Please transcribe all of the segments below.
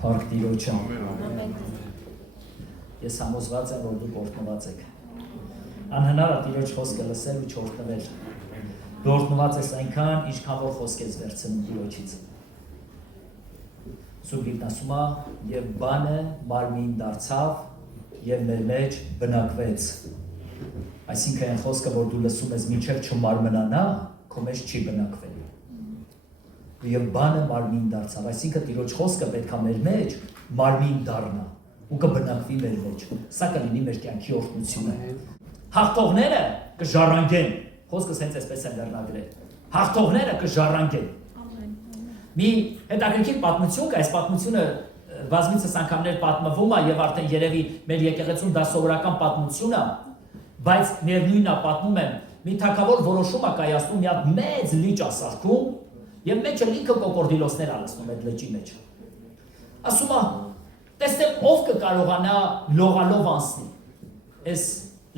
Փառք Տիրոջը։ Ես համոզված եմ, որ դուք օրհնված եք։ Անհնար է Տիրոջ խոսքը լսել ու չօրհնվել։ Դու օրհնված ես այնքան, ինչքան որ խոսք ես վերցնում Տիրոջից։ Սուրբ Գիրքն ասում է, եւ բանը մարմին դարձավ եւ մեր մեջ բնակվեց։ Այսինքն այն խոսքը, որ դու լսում ես, մինչև չմարմնանա, քո մեջ չի բնակվելու։ Եվ բանը մարմին դարձավ, այսինքն Տիրոջ խոսքը պետք է մեր մեջ մարմին դառնա ու կբնակվի մեր մեջ։ Սա կլինի մեր կյանքի օրհնությունը։ Հաղթողները կժառանգեն, խոսքս հենց այսպես է վերնագրել։ Հաղթողները կժառանգեն։ Մի հետաքրքիր պատմություն կա, այս պատմությունը բազմիցս անգամներ պատմվում է եւ արդեն երևի մեր եկեղեցում դա սովորական պատմություն է, բայց միևնույնն է պատմում եմ, մի թագավոր որոշում է կայացնում, մի հատ մեծ լիճ է սարքում եւ մեջը լիքը կոկորդիլոսներ ալսնում այդ լճի մեջ։ Ասում է, տեսնեմ ով կկարողանա լողալով անցնի այս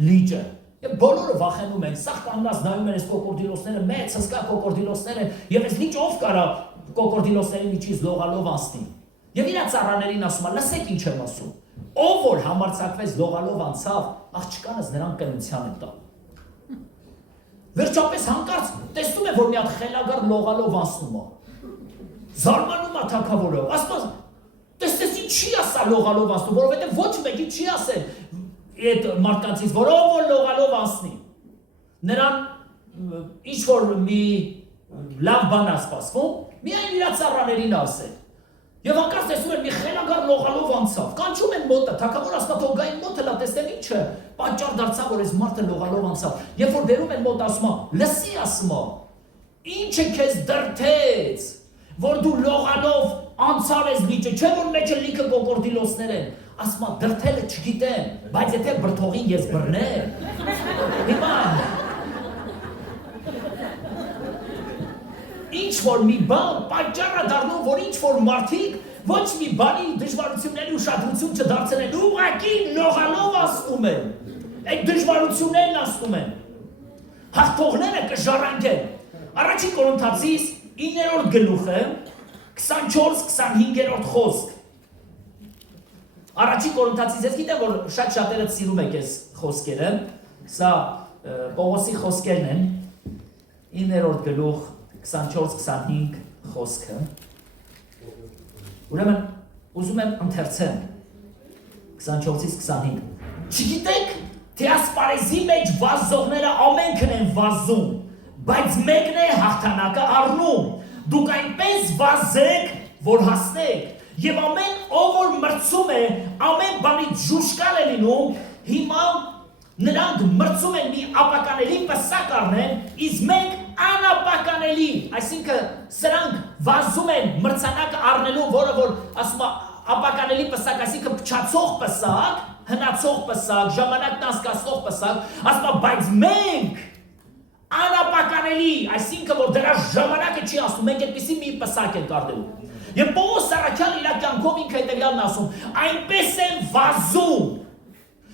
լիճը։ Եվ բոլորը վախենում են, սա կանգնած նայում են այս կոկորդիլոսները, մեծ հսկա կոկորդիլոսներ են, եւ այս լիճը ով կարա կոկորդիլոսների միջից լողալով անցնի։ Եվ իր ծառաներին ասում է, լսեք ինչ եմ ասում։ Ով որ համարձակվեց լողալով անցավ, աղջկանս նրան կնության է տա։ Վերջապես հանկարծ տեսնում է, որ մի հատ խելագար լողալով անցնում է։ Զարմանում է թագավորը, ասում է, տեսնես ինչի ասա լողալով անցնում, որովհետև ոչ մեկի չի ասել այդ մարդկանցից, որ ով որ լողալով անցնի։ Նրան ինչ որ մի լավ բան է սպասվում, միայն իր ծառաներին ասել։ Եվ հանկարծ տեսնում են մի խելագար լողալով անցավ, կանչում են մոտը, թագավոր ասում է թող գային մոտը լա տեսնեմ ինչը, պատճառ դարձավ որ այս մարդը լողալով անցավ։ Երբ որ բերում են մոտ ասում է, լսի ասում է, ինչը քեզ դրթեց, որ դու լողալով անցավ ես լիճը, չէ որ մեջը լիքը կոկորդիլոսներ են, ասում է դրթելը չգիտեմ, բայց եթե բրթողին ես բռնեմ, հիմա ինչ որ մի բան պատճառ է դառնում, որ ինչ որ մարդիկ ոչ մի բանի դժվարությունների ուշադրություն չդարձնեն, ուղղակի լողալով ասում են, այդ դժվարություններն ասում են։ Հաղթողները կժառանգեն։ Առաջին Կորինթացիս 9-րդ գլուխը 24-25-րդ խոսք։ Առաջին Կորինթացիս, ես գիտեմ, որ շատ-շատերը սիրում եք այս խոսքերը, սա Պողոսի խոսքերն են, 9-րդ գլուխ 24-25 խոսքը, ուրեմն ուզում եմ ընթերցեմ 24-ից 25, չգիտեք, թե ասպարեզի մեջ վազողները ամենքն են վազում, բայց մեկն է հաղթանակը առնում, դուք այնպես վազեք, որ հասնեք, և ամեն ով որ մրցում է, ամեն բանից ժուշկալ է լինում, հիմա նրանք մրցում են մի ապականելի պսակ առնեն, իսկ մենք անապականելի, այսինքն սրանք վազում են մրցանակը առնելու, որը որ ասում է ապականելի պսակ, այսինքն փչացող պսակ, հնացող պսակ, ժամանակն անցկացնող պսակ, ասում է, բայց մենք անապականելի, այսինքն որ դրա ժամանակը չի ասում, մենք այդպիսի մի պսակ ենք առնելու։ Եվ Պողոս առաքյալ իր կյանքով ինքը հետևյալն ասում, այնպես են վազում։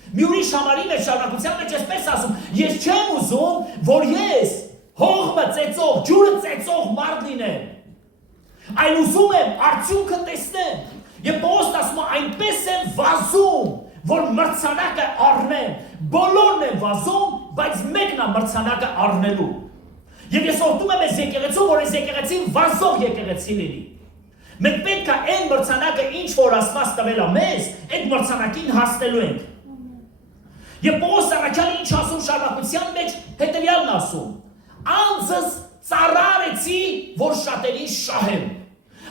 Մի ուրիշ համարի մեջ շարունակության մեջ այսպես ասում, ես չեմ ուզում, որ ես հողմը ծեծող, ջուրը ծեծող մարդ լինեմ, այլ ուզում եմ արդյունքը տեսնեմ, եւ Պողոսն ասում է, այնպես եմ վազում, որ մրցանակը առնեմ, բոլորն են վազում, բայց մեկն է մրցանակը առնելու։ Եվ ես օրհնում եմ այս եկեղեցու, որ այս եկեղեցին վազող եկեղեցի լինի։ Մենք պետք է այն մրցանակը, ինչ որ Աստված տվել է մեզ, այդ մրցանակին հասնելու ենք։ Եվ Պողոս առաքյալը ինչ ասում շարունակության մեջ, հետևյալն ասում. Անձս ծառարեցի, որ շատերին շահեմ։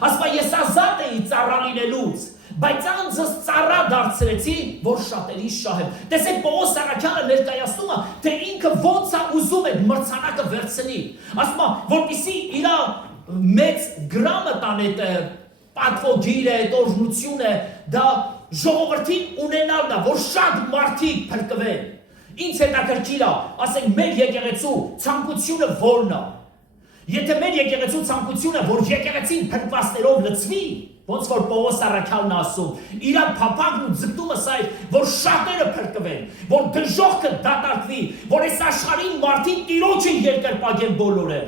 Ասում է, ես ազատ էի ծառա լինելուց, բայց անձս ծառա դարձրեցի, որ շատերին շահեմ։ Տեսեք, Պողոս առաքյալը ներկայացնում է, թե ինքը ոնց է ուզում այդ մրցանակը վերցնի։ Ասում է, որպեսզի իր մեծ գրամատան այդ պատվոգիրը, այդ օրհնությունը, դա ժողովրդին ունենալն է, որ շատ մարդիկ փրկվեն։ Ինձ հետաքրքիր է, ասենք մեր եկեղեցու ցանկությունը որն է։ Եթե մեր եկեղեցու ցանկությունը, որ եկեղեցին փրկվածներով լցվի, ոնց որ Պողոս առաքյալն ասում, իր փափագն ու ձգտումը սա է, որ շատերը փրկվեն, որ դժոխքը դատարկվի, որ այս աշխարհին մարդիկ Տիրոջը երկրպագեն բոլորը։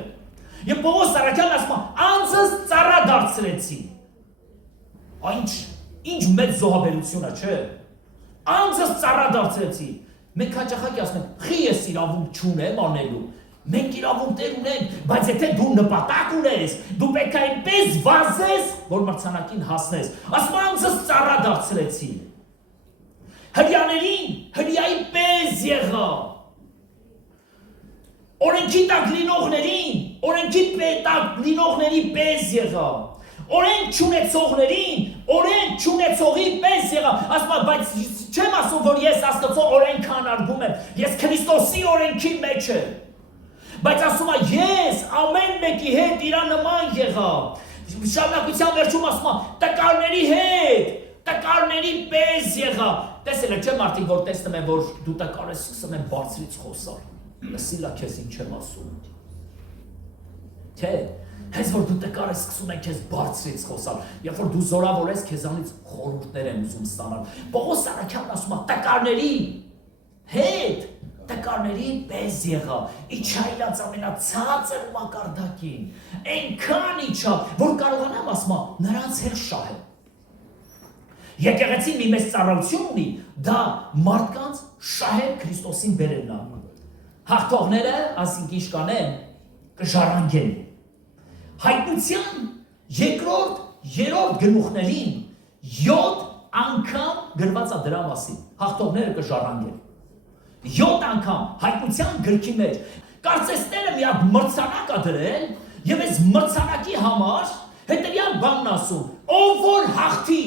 Եվ Պողոս առաքյալն ասում է, անձս ծառա դարձրեցի։ Ինչ Ինչ մեծ զոհաբերություն է, չէ։ Անձս ծառա դարձրեցի։ Մենք հաճախակի ասում ենք, «Խի ես իրավունք չունեմ անելու»։ Մենք իրավունքներ ունենք, բայց եթե դու նպատակ ունես, դու պետք է այնպես վազես, որ մրցանակին հասնես։ Ասում անձս ծառա դարձրեցի։ Հրյաներին հրյայի պես եղա։ Օրենքի տակ լինողներին, օրենքի տակ լինողների պես եղա։ Օրենք չունեցողներին, օրենք չունեցողի պես եղա։ Ասում բայց չեմ ասում, որ ես Աստծո օրենքը անարգում եմ, ես Քրիստոսի օրենքի մեջ եմ։ Բայց ասում ես ամեն մեկի հետ իրա նման եղա։ Շարունակության վերջում ասում տկարների հետ, տկարների պես եղա։ Տեսել եք, չէ՞ մարդիկ, որ տեսնում են, որ դու տկար ես, սկսում են բարձրից խոսալ։ Լսիլա քեզ ինչ եմ ասում։ Չէ, հենց որ դու տկար ես, սկսում են քեզ բարձրից խոսալ։ Երբ որ դու զորավոր ես, քեզանից խորհուրդներ են ուզում ստանալ։ Պողոս Արաքյանն ասում է տկարների հետ, տկարների պես եղա, իջայլած ամենացածր մակարդակին, այնքան իջա, որ կարողանամ ասում նրանց հետ շահել։ Եկեղեցին մի մեծ ծառայություն ունի, դա մարդկանց շահել Քրիստոսին բերելն է։ Հաղթողները, ասենք ինչ կանեն, կժառանգեն։ Հայտնության երկրորդ, երրորդ գլուխներին 7 անգամ գրված է դրա մասին։ Հաղթողները կժառանգեն։ 7 անգամ հայտնության գրքի մեջ։ Կարծեսները մի հատ մրցանակ է դրել, եւ այս մրցանակի համար հետեւյալ բանն ասում. ով որ հաղթի։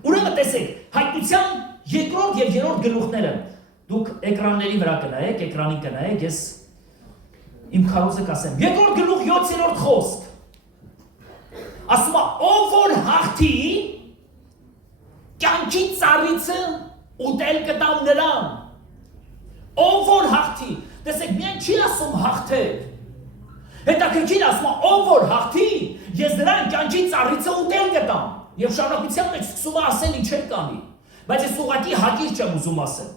Ուրեմն տեսեք, հայտնության երկրորդ եւ երրորդ գլուխները դուք էկրանների վրա կնայեք, էկրանին կնայեք, ես իմ քարոզը կասեմ։ Երկրորդ գլուխ 7-րդ խոսք։ Ասում է, ով որ հաղթի, կյանքի ծառիցը ուտել կտամ նրան, ով որ հաղթի, տեսեք, միայն չի ասում հաղթել, հետաքրքիր ասում է, ով որ հաղթի, ես նրան կյանքի ծառիցը ուտել կտամ, եւ շարունակության մեջ սկսում է ասել ինչեր կանի, բայց ես ուղղակի հակիր չեմ ուզում ասել։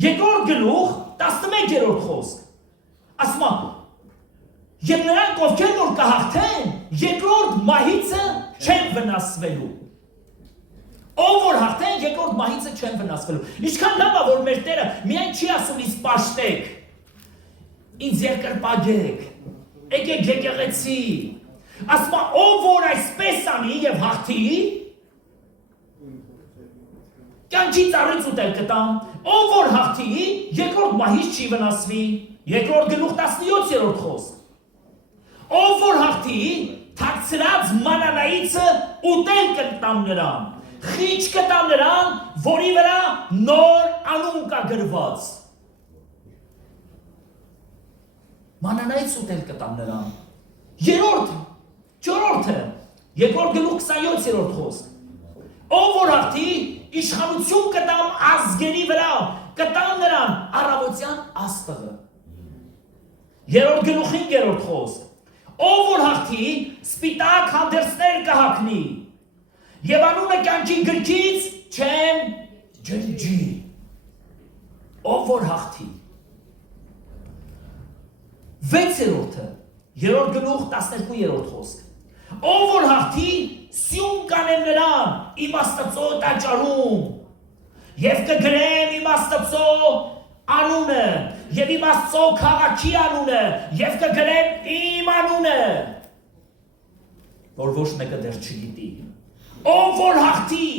Երկրորդ գլուխ 11-րդ խոսք, ասում է, եւ նրանք ովքեր որ կհաղթեն, երկրորդ մահիցը չեն վնասվելու։ Ով որ հաղթեն, երկրորդ մահիցը չեն վնասվելու։ Ինչքան լավ է, որ մեր Տերը միայն չի ասում ինձ պաշտեք, ինձ երկրպագեք, եկեք եկեղեցի։ Ասում է, ով որ այսպես անի եւ հաղթի, կյանքի ծառից ուտել կտամ, ով որ հաղթի, երկրորդ մահից չի վնասվի։ Երկրորդ գլուխ 17-րդ խոսք։ Ով որ հաղթի, թաքցրած մանանայիցը ուտել կտամ նրան, խիչ կտամ նրան, որի վրա նոր անուն կա գրված։ Մանանայից ուտել կտամ նրան։ Երրորդը, չորրորդը, երկրորդ գլուխ 27-րդ խոսք։ Ով որ հաղթի, իշխանություն կտամ ազգերի վրա, կտամ նրան առավոտյան աստղը։ Երրորդ գլուխ 5-րդ խոսք։ Ով որ հաղթի, սպիտակ հանդերձներ կհագնի, եւ անունը կյանքի գրքից չեմ ջրջի։ Ով որ հաղթի։ 6-րդը, երրորդ գլուխ 12-րդ խոսք։ Ով որ հաղթի, սյուն կանեմ նրան իմ Աստծո տաճարում, եւ կգրեմ իմ Աստծո անունը, եւ իմ Աստծո քաղաքի անունը, եւ կգրեմ իմ անունը, որ ոչ մեկը դեռ չգիտի։ Ով որ հաղթի,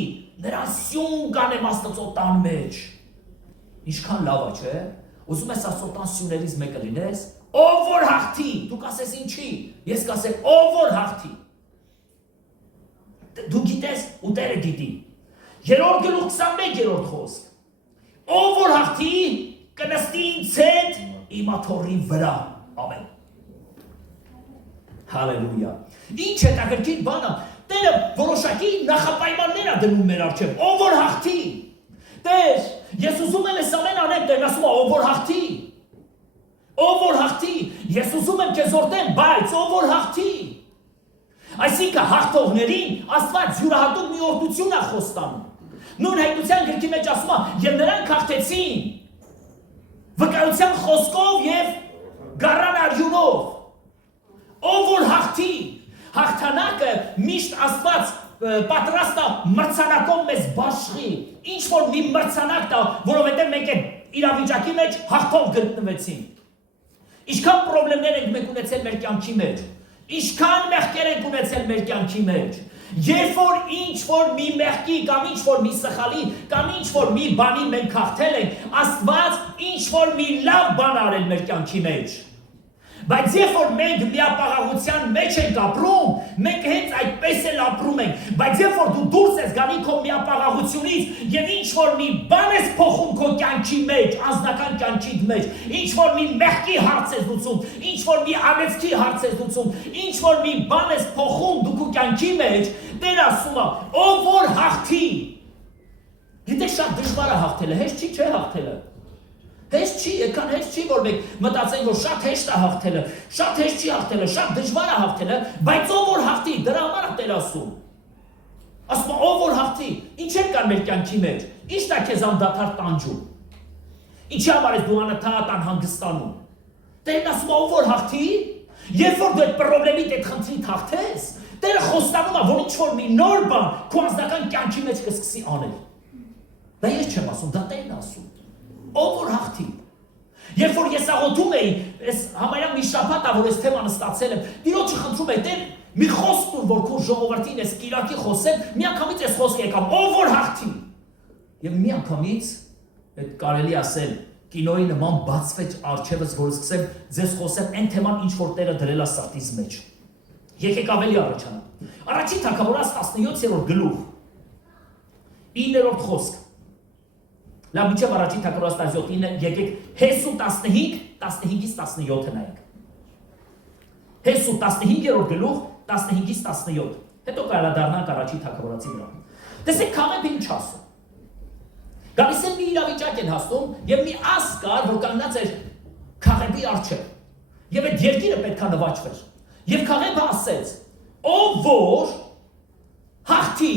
նրան սյուն կանեմ Աստծո տան մեջ։ Ինչքան լավ է, չէ՞։ Ուզում ես Աստծո տան սյուներից մեկը լինես, ով որ հաղթի, դու կասես ինչի, ես կասեմ ով որ հաղթի։ Դու գիտես, ու Տերը գիտի։ Երրորդ գլուխ 21-րդ խոսք։ Ով որ հաղթի, կնստի ինձ հետ իմ աթոռի վրա։ Ամեն։ Հալելույա։ Ինչ հետաքրքիր բան է։ Տերը որոշակի նախապայմաններ է դնում մեր առջև։ Ով որ հաղթի։ Տեր, ես ուզում եմ այս ամեն անեմ, Տերն ասում է, ով որ հաղթի։ Ով որ հաղթի, ես ուզում եմ քեզ օրհնեմ, բայց ով որ հաղթի։ Այսինքն հաղթողներին Աստված յուրահատուկ մի օրհնություն է խոստանում։ Նույն հայտնության գրքի մեջ ասում է, եւ նրանք հաղթեցին վկայության խոսքով եւ գառան արյունով։ Ով որ հաղթի, Հաղթանակը միշտ Աստված պատրաստ է մրցանակով մեզ բաշխի, ինչ որ մի մրցանակ տա, որովհետև մենք այդ իրավիճակի մեջ հաղթող գտնվեցինք։ Ինչքան խնդիրներ ենք մենք ունեցել մեր կյանքի մեջ, ինչքան մեղքեր ենք ունեցել մեր կյանքի մեջ, երբ որ ինչ որ մի մեղքի կամ ինչ որ մի սխալի կամ ինչ որ մի բանի մենք հաղթել ենք, Աստված ինչ որ մի լավ բան արել մեր կյանքի մեջ։ Բայց երբ որ մենք միապաղաղության մեջ ենք ապրում, մենք հենց այդպես էլ ապրում ենք, բայց երբ որ դու դուրս ես գալի քո միապաղաղությունից եւ ինչ որ մի բան ես փոխում քո կյանքի մեջ, անձնական կյանքի մեջ, ինչ որ մի մեղքի հարց ես լուծում, ինչ որ մի անեծքի հարց ես լուծում, ինչ որ մի բան ես փոխում դու քո կյանքի մեջ, Տեր ասում է, ով որ հաղթի։ Գիտեք շատ դժվար է հաղթելը, հեշտ չի չէ հաղթելը։ Հեշտ չի, այդքան հեշտ չի, որ մենք մտածենք, որ շատ հեշտ է հաղթելը, շատ հեշտ չի հաղթելը, շատ դժվար է հաղթելը, բայց ով որ հաղթի, դրա համար է Տեր ասում։ Ասում է, ով որ հաղթի, ինչեր կան մեր կյանքի մեջ, ի՞նչն է քեզ անդադար տանջում։ Ինչի համար ես դու անընդհատ անհանգստանում։ Տերն ասում է, ով որ հաղթի, երբ որ դու այդ խնդրից այդ խնդրից հաղթես, Տերը խոստանում է, որ ինչ որ մի նոր բան քո անձնական կյանքի մեջ կսկսի անել։ Դա ես չեմ ասում, դա Տերն ասում։ Ով որ հաղթի։ Երբ որ ես աղոթում էի, այս համարյա մի շաբաթ է, որ այս թեման ստացել եմ, Տիրոջը խնդրում եմ, Տեր, մի խոսք տուր, որ քո ժողովրդին այս Կիրակի խոսեմ, միանգամից այս խոսքը եկավ, ով որ հաղթի։ Եվ միանգամից այդ կարելի ասել կինոյի նման բացվեց արջևս, որ սկսեմ ձեզ խոսեմ այն թեման, ինչ որ Տերը դրել է սրտիս մեջ։ Եկեք ավելի առաջանանք։ Առաջին Թագավորաց 17-րդ գլուխ 9-րդ խոսք։ Լավ, մինչև առաջին Թագավորաց 17-ը եկեք Հեսու 15, 15-ից 17-ը նայենք։ Հեսու 15-րդ գլուխ 15-ից 17։ Հետո կհարադառնանք առաջին Թագավորացի վրա։ Տեսեք, Քալեբը ինչ ասում։ Գալիս են մի իրավիճակ են հասնում եւ մի ասկ կար, որ կանգնած էր Քալեբի առջեւ։ Եվ այդ երկիրը պետք է նվաճվեր։ Եվ Քալեբը ասեց. ով որ հաղթի,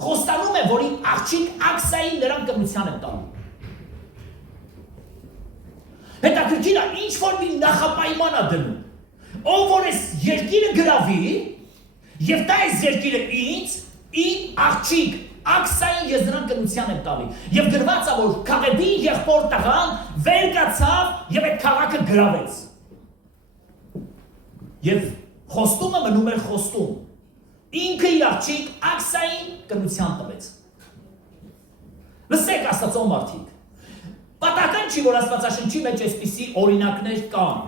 խոստանում է, որ իր աղջիկ Աքսային նրան կրնության է տալու։ Հետաքրքիր է, ինչ որ մի նախապայման է դնում։ Ով որ այս երկիրը գրավի, եւ տա այս երկիրը ինձ, իմ աղջիկ Աքսային ես նրան կրնության եմ տալի։ Եվ գրված է, որ Քալեբի եղբոր տղան վեր կացավ եւ այդ քաղաքը գրավեց։ Եվ խոստումը մնում էր խոստում։ Ինքը իր աղջիկ Աքսային կրնության տվեց։ Լսեք Աստծո մարդիկ։ Պատահական չի, որ Աստվածաշնչի մեջ այսպիսի օրինակներ կան։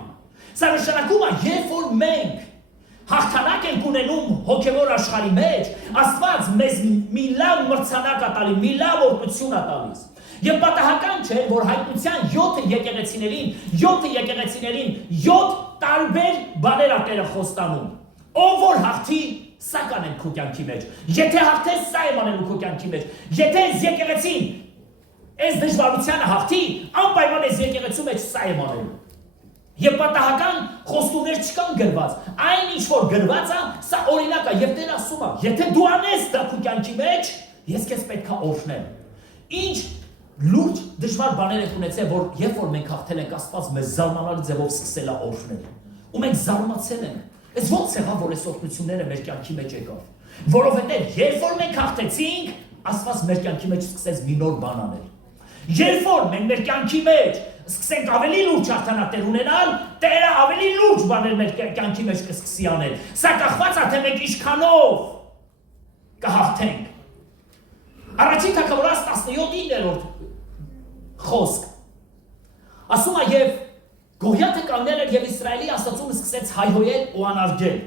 Սա նշանակում է, երբ որ մենք հաղթանակ ենք ունենում հոգևոր աշխարհի մեջ, Աստված մեզ մի լավ մրցանակ է տալիս, մի լավ օրհնություն է տալիս։ Եվ պատահական չէ, որ հայտնության 7 եկեղեցիներին 7 տարբեր բաներ է Տերը խոստանում։ Ով որ հաղթի, սա կանենք քո կյանքի մեջ։ Եթե հաղթես, սա եմ անելու քո կյանքի մեջ։ Եթե այս եկեղեցին այս դժվարությանը հաղթի, անպայման այս եկեղեցու մեջ սա եմ անելու։ Եվ պատահական խոստումներ չկան գրված, այն ինչ որ գրված է, սա օրինակ է, եւ Տերը ասում է, եթե դու անես դա քո կյանքի մեջ, ես քեզ պետք է օրհնեմ։ Ինչ լուրջ դժվար բաներ եք ունեցել, որ երբ որ մենք հաղթել ենք, Աստված մեզ զարմանալի ձևով սկսել է օրհնել։ Ու մենք զարմացել ենք։ Այս ո՞նց եղավ, որ այս օրհնությունները մեր կյանքի մեջ եկավ։ Որովհետեւ երբ որ մենք հաղթեցինք, Աստված մեր կյանքի մեջ սկսեց մի նոր բան անել։ Երբ որ մենք մեր կյանքի մեջ սկսենք ավելի լուրջ հաղթանակներ ունենալ, Տերը ավելի լուրջ բաներ մեր կյանքի մեջ կսկսի անել։ Սա կախված է, թե մենք ինչքանով կհաղթենք։ Առաջին Թագավորաց 17-րդ խոսք ասում է, եւ Գողիաթը կանգնել էր եւ Իսրայելի Աստծուն սկսեց հայհոյել ու անարգել։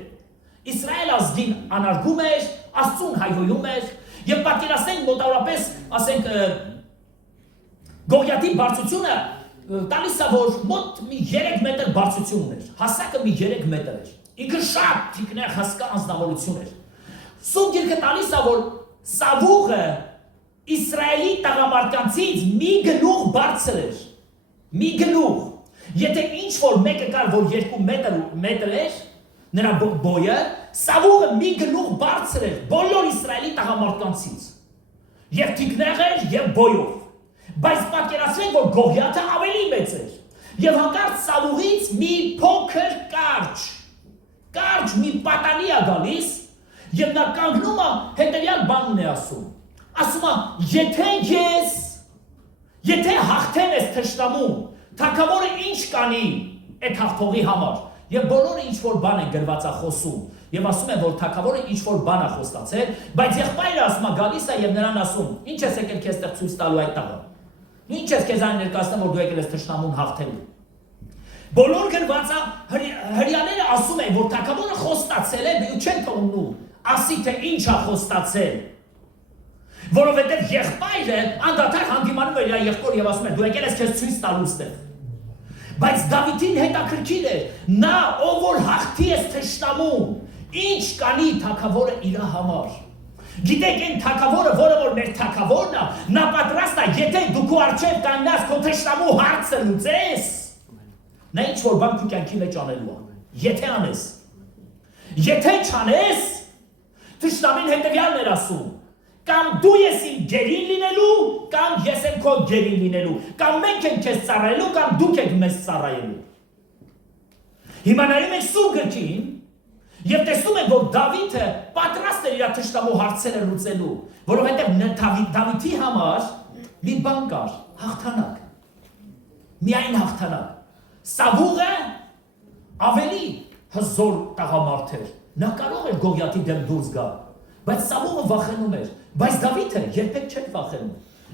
Իսրայել ազգին անարգում էր, Աստծուն հայհոյում էր եւ պատկերացնենք մոտավորապես, ասենք Գողիաթի բարձրությունը տալիս է, որ մոտ մի 3 մետր բարձրություն ուներ, հասակը մի 3 մետր էր։ Ինքը շատ թիկնեղ հասկա անձնավորություն էր։ Սուրբ Գիրքը տալիս է, որ Սավուղը Իսրայելի տղամարդկանցից մի գլուխ բարձր էր։ Մի գլուխ։ Եթե ինչ որ մեկը կար, որ 2 մետր էր, նրա բոյը, Սավուղը մի գլուխ բարձր էր բոլոր Իսրայելի տղամարդկանցից։ Եվ թիկնեղ էր, եւ բոյով։ Բայց պատկերացրեք, որ Գողիաթը ավելի մեծ էր։ Եվ հանկարծ Սավուղից մի փոքր կարճ կարճ մի պատանի է գալիս եւ նա կանգնում է հետեւյալ բանն է ասում։ Ասում է, եթե հաղթեն ես թշնամուն, թագավորը ինչ կանի այդ հաղթողի համար։ Եվ բոլորը ինչ որ բան են գրված է խոսում։ Եվ ասում են, որ թագավորը ինչ որ բան է խոստացել, բայց եղբայրը ասում է գալիս է եւ նրան ասում. «Ինչ ես եկել քեզ տեղ ցույց տալու այդ տաղը։ Ինչ ես քեզ այն ներկայացնում, որ դու եկել ես թշնամուն հաղթելու»։ Բոլոր գրված է հрьяաները ասում են, որ թագավորը խոստացել է, ու չեն թողնում, ասի թե ինչ է խոստացել։ Որովհետեւ եղբայրը անդադար հանդիմանում էր իր եղբոր եւ ասում է. «Դու եկել ես քեզ ցույց տալու ստեղ»։ Բայց Դավիթին հետաքրքիր էր, նա ով որ հաղթի ես թշնամուն, ինչ կանի թագավորը իր համար։ Գիտեք, այն թագավորը, որը որ մեր թագավորն է, նա պատրաստ է, եթե դու քո առջև կանգնած քո թշնամու հարցը լուծես, նա ինչ որ բան քո կյանքի մեջ անելու է։ Եթե անես։ Եթե չանես, թշնամին հետևյալն էր ասում. կամ դու ես իմ գերին լինելու, կամ ես եմ քո գերին լինելու, կամ մենք ենք քեզ ծառայելու, կամ դուք եք մեզ ծառայելու։ Հիմա նայում ենք Սուրբ գրքին եւ տեսնում ենք, որ Դավիթը պատրաստ էր իր թշնամու հարցերը լուծելու, որովհետեւ Դավիթի համար մի բան կար, հաղթանակ։ Միայն հաղթանակ։ Սավուղը ավելի հզոր տղամարդ էր։ Նա կարող էր Գողիաթի դեմ դուրս գալ, բայց Սավուղը վախենում էր։ Բայց Դավիթը երբեք չէր վախենում։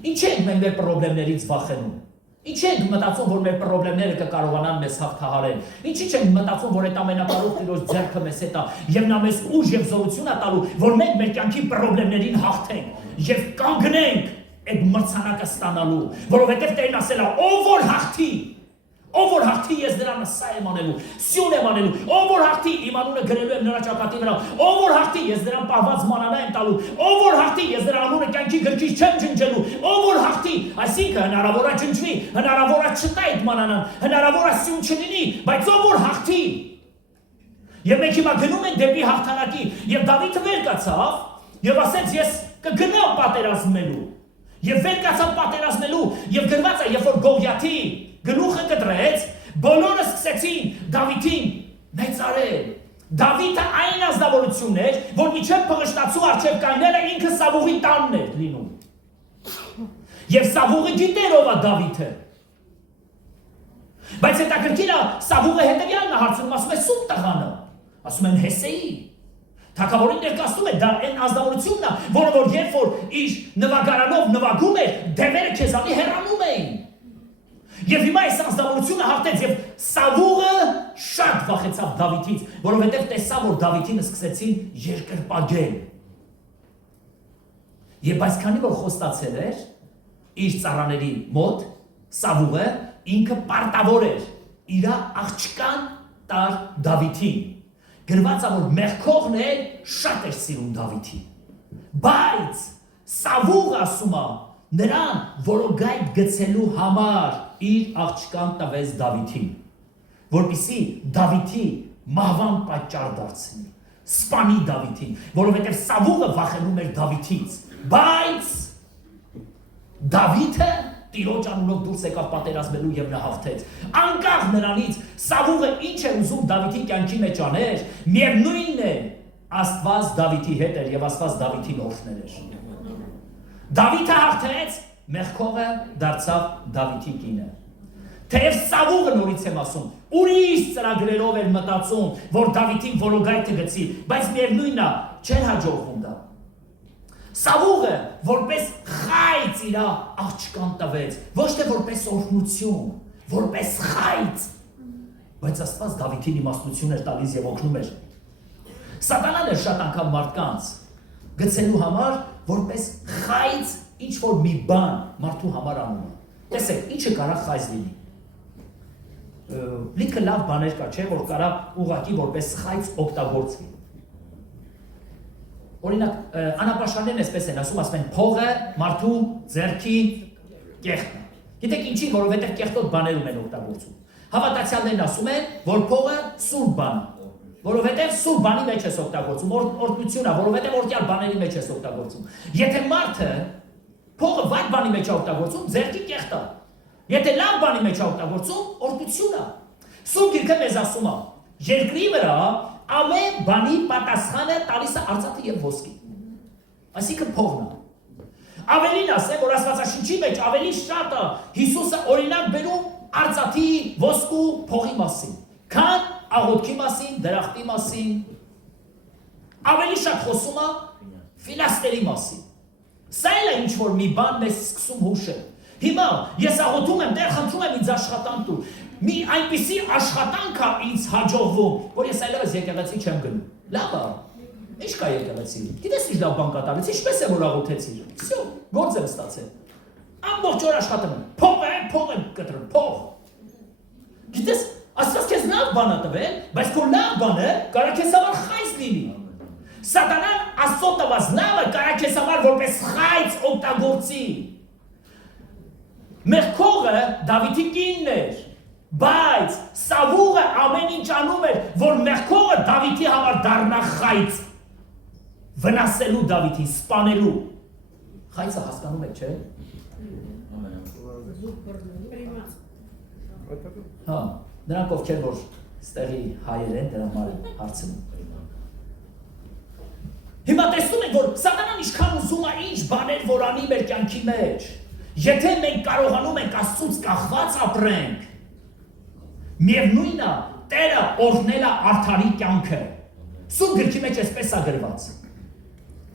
Ինչ ենք մենք մեր խնդիրներից վախենում։ Ինչ ենք մտածում, որ մեր խնդիրները կկարողանան մեզ հաղթահարել։ Ինչի՞ չենք մտածում, որ այդ ամենակարող Տիրոջ ձեռքը մեզ հետ է եւ նա մեզ ուժ եւ զորություն է տալու, որ մենք մեր կյանքի խնդիրներին հաղթենք եւ կանգնենք այդ մրցանակը ստանալու, որովհետեւ Տերն ասել է, ով որ հաղթի, ով որ հաղթի ես նրան սա եմ անելու, սյուն եմ անելու, ով որ հաղթի իմ անունը գրելու եմ նրա ճակատի վրա, ով որ հաղթի ես նրան պահված մանանա եմ տալու, ով որ հաղթի ես նրա անունը կյանքի գրքից չեմ ջնջելու, ով որ հաղթի, այսինքն հնարավոր է ջնջվի, հնարավոր է չտա այդ մանանան, հնարավոր է սյուն չլինի, բայց ով որ հաղթի։ Եվ մենք հիմա գնում ենք դեպի հաղթանակի, եւ Դավիթը վեր կացավ եւ ասեց ես կգնամ պատերազմելու։ Եվ վեր կացավ պատերազմելու եւ գրված է, երբ որ Գողիաթի գլուխը կտրեց, բոլորը սկսեցին Դավիթին մեծարել։ Դավիթը այն ազնվորությունն էր, որ միջև փղշտացու առջև կանգնելը ինքը Սավուղի տանն էր լինում։ Եվ Սավուղը գիտեր ով է Դավիթը։ Բայց հետաքրքիր է, Սավուղը հետևյալն է հարցնում, ասում է սուտ տղանը, ասում են Հեսեի։ Թագավորին ներկայացնում է դա այն ազնվորությունն է, որը որ երբ որ իր նվագարանով նվագում էր, դևերը քեզանի հեռանում էին։ Եվ հիմա այս ազնվորությունը հաղթեց եւ Սավուղը շատ վախեցավ Դավիթից, որովհետեւ տեսավ, որ Դավիթին սկսեցին երկրպագել։ Եվ բայց քանի որ խոստացել էր իր ծառաների մոտ, Սավուղը ինքը պարտավոր էր իր աղջկան տար Դավիթին։ Գրված է, որ մեղքողն էլ շատ էր սիրում Դավիթին։ Բայց Սավուղը ասում է նրան որոգայթ գցելու համար իր աղջկան տվեց Դավիթին, որպեսզի Դավիթի մահվան պատճառ դարձնի, սպանի Դավիթին, որովհետև Սավուղը վախենում էր Դավիթից, բայց Դավիթը Տիրոջ անունով դուրս եկավ պատերազմելու եւ նա հաղթեց։ Անկախ նրանից Սավուղը ինչ է ուզում Դավիթի կյանքի մեջ աներ, միևնույնն է Աստված Դավիթի հետ էր եւ Աստված Դավիթին օրհնել էր։ Դավիթը հաղթեց, մեղքողը դարձավ Դավիթի կինը։ Թեև Սավուղը նորից եմ ասում, ուրիշ ծրագրերով էր մտածում, որ Դավիթին որոգայթը գցի, բայց միևնույնն է, չէր հաջողվում դա։ Սավուղը որպես խայծ իր աղջկան տվեց, ոչ թե որպես օրհնություն, որպես խայծ, բայց Աստված Դավիթին իմաստություն էր տալիս եւ օգնում էր։ Սատանան էր շատ անգամ մարդկանց գցելու համար որպես խայծ ինչ որ մի բան մարդու համար անում է։ Տեսեք, ինչը կարա խայծ լինի։ Լիքը լավ բաներ կա, չէ, որ կարա ուղղակի որպես խայծ օգտագործվի։ Օրինակ, անապաշարներն այսպես են ասում են փողը մարդու ձեռքի կեղտն է։ Գիտեք ինչի, որովհետև կեղտոտ բաներում են օգտագործում։ Հավատացյալներն ասում են, որ փողը սուրբ բան է, որովհետև սուրբ բանի մեջ ես օգտագործում, օրհնություն է, որովհետև օրհնյալ բաների մեջ ես օգտագործում։ Եթե մարդը փողը վատ բանի մեջ է օգտագործում, ձեռքի կեղտ է։ Եթե լավ բանի մեջ է օգտագործում, օրհնություն է։ Սուրբ Գիրքը մեզ ասում է, երկրի վրա ամեն բանի պատասխանը տալիս է արծաթը եւ ոսկին։ Այսինքն փողն է։ Ավելին ասեմ, որ Աստվածաշնչի մեջ ավելի շատ է Հիսուսը օրինակ բերում արծաթի, ոսկու, փողի մասին, քան աղոթքի մասին, դրախտի մասին։ Ավելի շատ խոսում է ֆինանսների մասին։ Սա էլ է ինչ որ մի բան մեզ սկսում հուշել։ Հիմա ես աղոթում եմ, Տեր խնդրում եմ ինձ աշխատանք տուր։ Մի այնպիսի աշխատանք է ինձ հաջողվում, որ ես այլևս եկեղեցի չեմ գնում։ Լավ է։ Ինչ կա եկեղեցի։ Գիտես ինչ լավ բան կատարեց, ինչպես է որ աղոթեցի։ Всё, գործ եմ ստացել։ Ամբողջ օր աշխատում եմ։ Փող եմ կտրում, փող։ Գիտես, Աստված քեզ լավ բան է տվել, բայց քո լավ բանը կարող քեզ համար խայծ լինի։ Սատանան Աստծո տված լավը կարող քեզ համար որպես խայծ օգտագործի։ Մեղքողը Դավիթի կինն էր, բայց Սավուղը ամեն ինչ անում էր, որ մեղքողը Դավիթի համար դառնա խայծ, վնասելու Դավիթին, սպանելու։ Խայծը հասկանում եք, չէ՞։ Հա, նրանք ովքեր որ ստեղի հայեր են, դրա համար հարցնում։ Հիմա տեսնում եք, որ Սատանան ինչքան ուզում է ինչ բաներ որ անի մեր կյանքի մեջ։ Եթե մենք կարողանում ենք Աստծուց կախված ապրենք, միևնույնն է, Տերը օրհնել է արդարի կյանքը։ Սուրբ գրքի մեջ այսպես է գրված,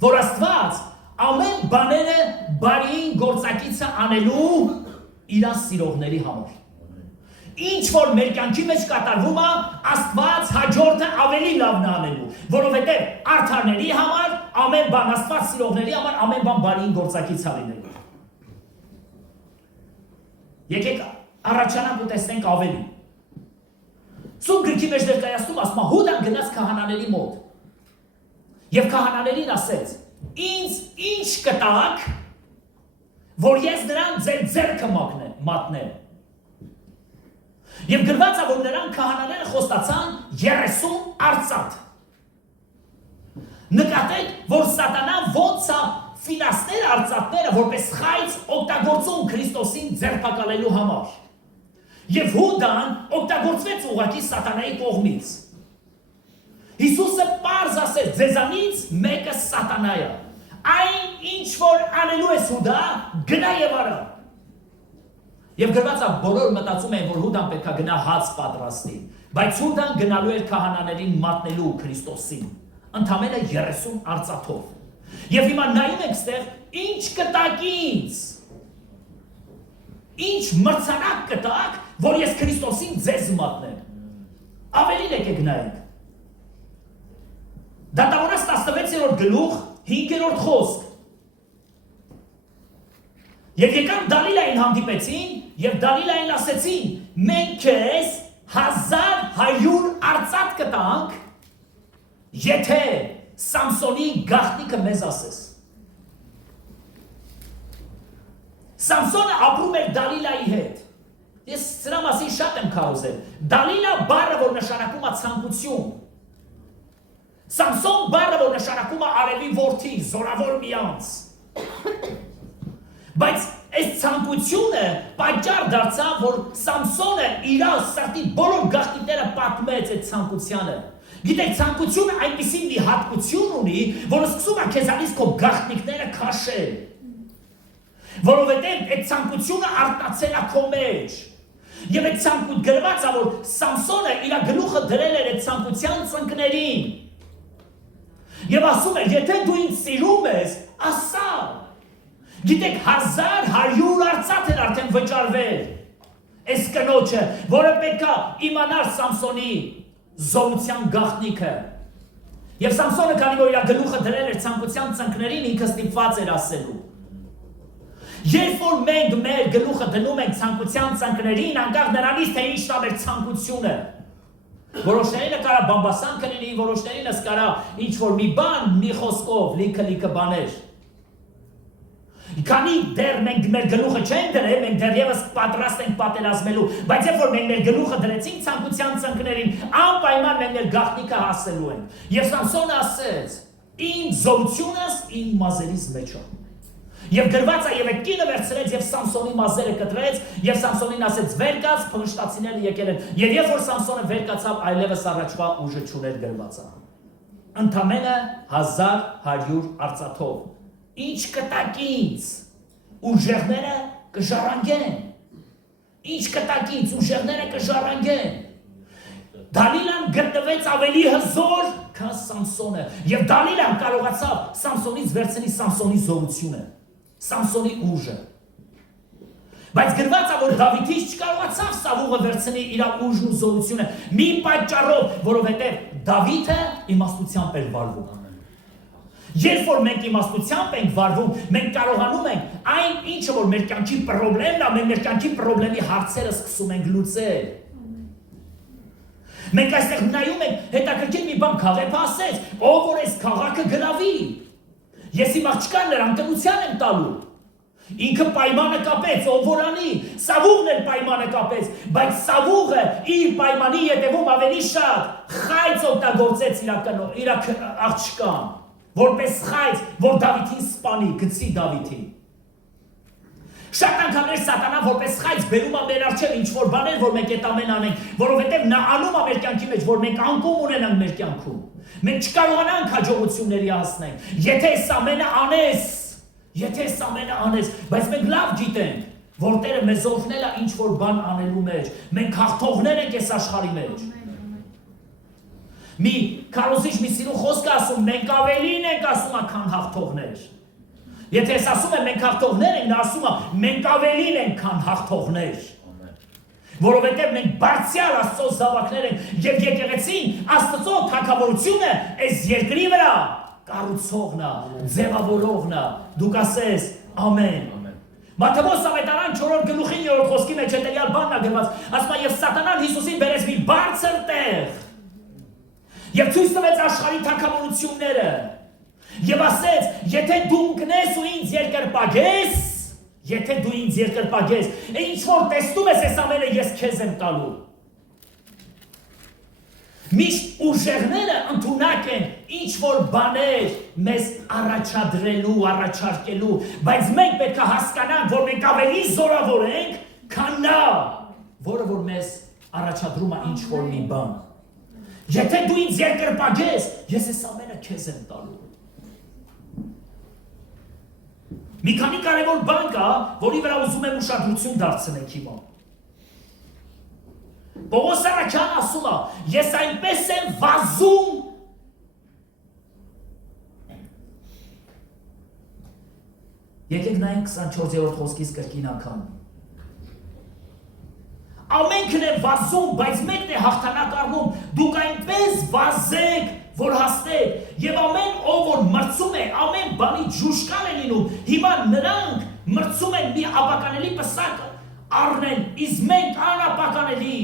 որ Աստված ամեն բաները բարին գործակիցը անելու իր սիրողների համար։ Ինչ որ մեր կյանքի մեջ կատարվում է, Աստված հաջորդը ավելի լավն է անելու, որովհետև արդարների համար ամեն բան, Աստված սիրողների համար ամեն բան բարին գործակից է լինելու։ Եկեք առաջանանք ու տեսնենք ավելի։ Սուրբ գրքի մեջ ներկայացնում ասում է Հուդան գնաց քահանաների մոտ եւ քահանաներին ասեց. Ինձ ինչ կտաք, որ ես նրան ձեր ձեռքը մատնեմ։ Եվ գրված է, որ նրան քահանաները խոստացան 30 արծաթ։ Նկատեք, որ Սատանան ոնց է ֆինանսները, արծաթները որպես խայծ օգտագործում Քրիստոսին ձերբակալելու համար։ Եվ Հուդան օգտագործվեց ուղղակի Սատանայի կողմից։ Հիսուսը պարզ ասեց, ձեզանից մեկը Սատանա է։ Այն ինչ որ անելու ես Հուդա, գնա եւ արա։ Եվ գրված է, բոլորը մտածում են, որ Հուդան պետք է գնա հաց պատրաստի, բայց Հուդան գնալու էր քահանաներին մատնելու Քրիստոսին, ընդամենը 30 արծաթով։ Եվ հիմա նայում եք ստեղ, ինչ կտակ ինձ, ինչ մրցանակ կտակ, որ ես Քրիստոսին ձեզ մատնեմ։ Ավելին եկեք նայենք։ Դատավորաց 16-րդ գլուխ 5-րդ խոսք։ Եվ եկան Դալիլային հանդիպեցին, եւ Դալիլային ասեցին. մենք քեզ 1100 արծաթ կտանք, եթե Սամսոնի գաղտնիքը մեզ ասես։ Սամսոնը ապրում էր Դալիլայի հետ։ Ես սրա մասին շատ եմ քարոզել։ Դալիլա բառը, որ նշանակում է ցանկություն։ Սամսոն բառը, որ նշանակում է արևի որդի, զորավոր մի անձ։ Բայց այս ցանկությունը պատճառ դարձավ, որ Սամսոնը իր սրտի բոլոր գաղտնիքները պատմեց այդ ցանկությանը։ Գիտեք, ցանկությունը այնպիսի մի հատկություն ունի, որը սկսում է քեզանից քո գաղտնիքները քաշել։ Որովհետև այդ ցանկությունը արտացել է քո մեջ։ Եվ այդ ցանկություն գրված է, որ Սամսոնը իր գլուխը դրել էր այդ ցանկության ծնկներին։ Եվ ասում էր, եթե դու ինձ սիրում ես, ասա։ Գիտեք, 1100 արծաթ էր արդեն վճարվել այս կնոջը, որը պետք է իմանար Սամսոնի զորության գաղտնիքը։ Եվ Սամսոնը, քանի որ իր գլուխը դրել էր ցանկության ծնկներին, ինքը ստիպված էր ասելու։ Երբ որ մենք մեր գլուխը դնում ենք ցանկության ծնկներին, անկախ նրանից, թե ինչ տա մեր ցանկությունը, որոշներինը կարա բամբասանքը լինի, որոշներինս կարա ինչ որ մի բան, մի խոսքով, լիքը բաներ։ Քանի դեռ մենք մեր գլուխը չենք դրել, մենք դեռևս պատրաստ ենք պատերազմելու, բայց երբ որ մենք մեր գլուխը դրեցինք ցանկության ծնկներին, անպայման մենք մեր գաղտնիքը հասելու ենք։ Եվ Սամսոնը ասեց. իմ զորությունս իմ մազերից մեջ է։ Եվ գրված է եւ այդ կինը վերցրեց եւ Սամսոնի մազերը կտրեց եւ Սամսոնին ասեց վեր կաց, փլշտացիները եկել են։ Եվ երբ որ Սամսոնը վեր կացավ, այլևս առաջվա ուժը չուներ գրված է։ Ընդամենը 1100 արծաթով։ Ինչ կտակից ուժեղները կժառանգեն։ Ինչ կտակից ուժեղները կժառանգեն։ Դալիլան գտնվեց ավելի հզոր, քան Սամսոնը, եւ Դալիլան կարողացավ Սամսոնից վերցնել Սամսոնի զորությունը, Սամսոնի ուժը։ Բայց գրված է, որ Դավիթից չկարողացավ Սավուղը վերցնել իր ուժն ու զորությունը, մի պատճառով, որովհետեւ Դավիթը իմաստությամբ էր վարվում։ Երբ որ մենք իմաստությամբ ենք վարվում, մենք կարողանում ենք այն ինչը որ մեր կյանքի խնդիրն է, մեր կյանքի խնդրի հարցերը սկսում ենք լուծել։ Մենք այստեղ նայում ենք, հետաքրքիր մի բան Քաղեբը ասեց, ով որ այս քաղաքը գրավի։ Ես իմ աղջկան նրան տնության եմ տալու։ Ինքը պայմանը կապեց, ով որ անի, Սավուղն էլ պայմանը կապեց, բայց Սավուղը իր պայմանի ետևում ավելի շատ խայծ օգտագործեց իր աղջկան, որպես խայծ, որ Դավիթին սպանի, գցի Դավիթին։ Շատ անգամներ սատանան որպես խայծ բերում է մեր առջև ինչ-որ բաներ, որ մենք այդ ամեն անենք, որովհետև նա անում է մեր կյանքի մեջ, որ մենք անկում ունենանք մեր կյանքում։ Մենք չկարողանանք հաջողությունների հասնել։ Եթե այս ամենը անես, բայց մենք լավ գիտենք, որ Տերը մեզ օգնել է ինչ-որ բան անելու մեջ։ Մենք հաղթողներ ենք այս աշխարհի մեջ։ Մի քարոզիչ մի սիրուն խոսք ասում, մենք ավելին ենք ասում, քան հաղթողներ։ Եթե ես ասում եմ մենք հաղթողներ ենք, նա ասում է մենք ավելին ենք, քան հաղթողներ։ Որովհետև մենք բարձրյալ Աստծո զավակներ ենք եւ եկեղեցին Աստծո թագավորությունը այս երկրի վրա կառուցողն է, ձևավորողն է։ Դուք ասես ամեն։ Մատթեոս ավետարան 4-րդ գլուխի 9-րդ խոսքի մեջ հետեւյալ բանն է գրված, ասում է եւ սատանան Հիսուսին բերեց մի բարձր տեղ եւ ցույց տվեց աշխարհի թագավորությունները։ Եվ ասեց, եթե դու ընկնես ու ինձ երկրպագես, եթե դու ինձ երկրպագես, ինչ որ տեսնում ես այս ամենը ես քեզ եմ տալու։ Միշտ ուժեղները ընդունակ են ինչ որ բաներ մեզ առաջադրելու, առաջարկելու, բայց մենք պետք է հասկանանք, որ մենք ավելի զորավոր ենք, քան նա, որը որ մեզ առաջադրում է ինչ որ մի բան։ Եթե դու ինձ երկրպագես, ես այս ամենը քեզ եմ տալու։ Մի քանի կարևոր բան կա, որի վրա ուզում եմ ուշադրություն դարձնենք հիմա։ Պողոս առաքյալն ասում է, ես այնպես եմ վազում, եկեք նայենք 24-րդ խոսքից կրկին անգամ։ Ամենքն է վազում, բայց մեկն է հաղթանակ առնում, դուք այնպես վազեք, որ հասնեք, եւ ամեն ով որ մրցում է, ամեն բանի ջուշկան է լինում, հիմա նրանք մրցում են մի ապականելի պսակ առնեն, իսկ մենք անապականելի,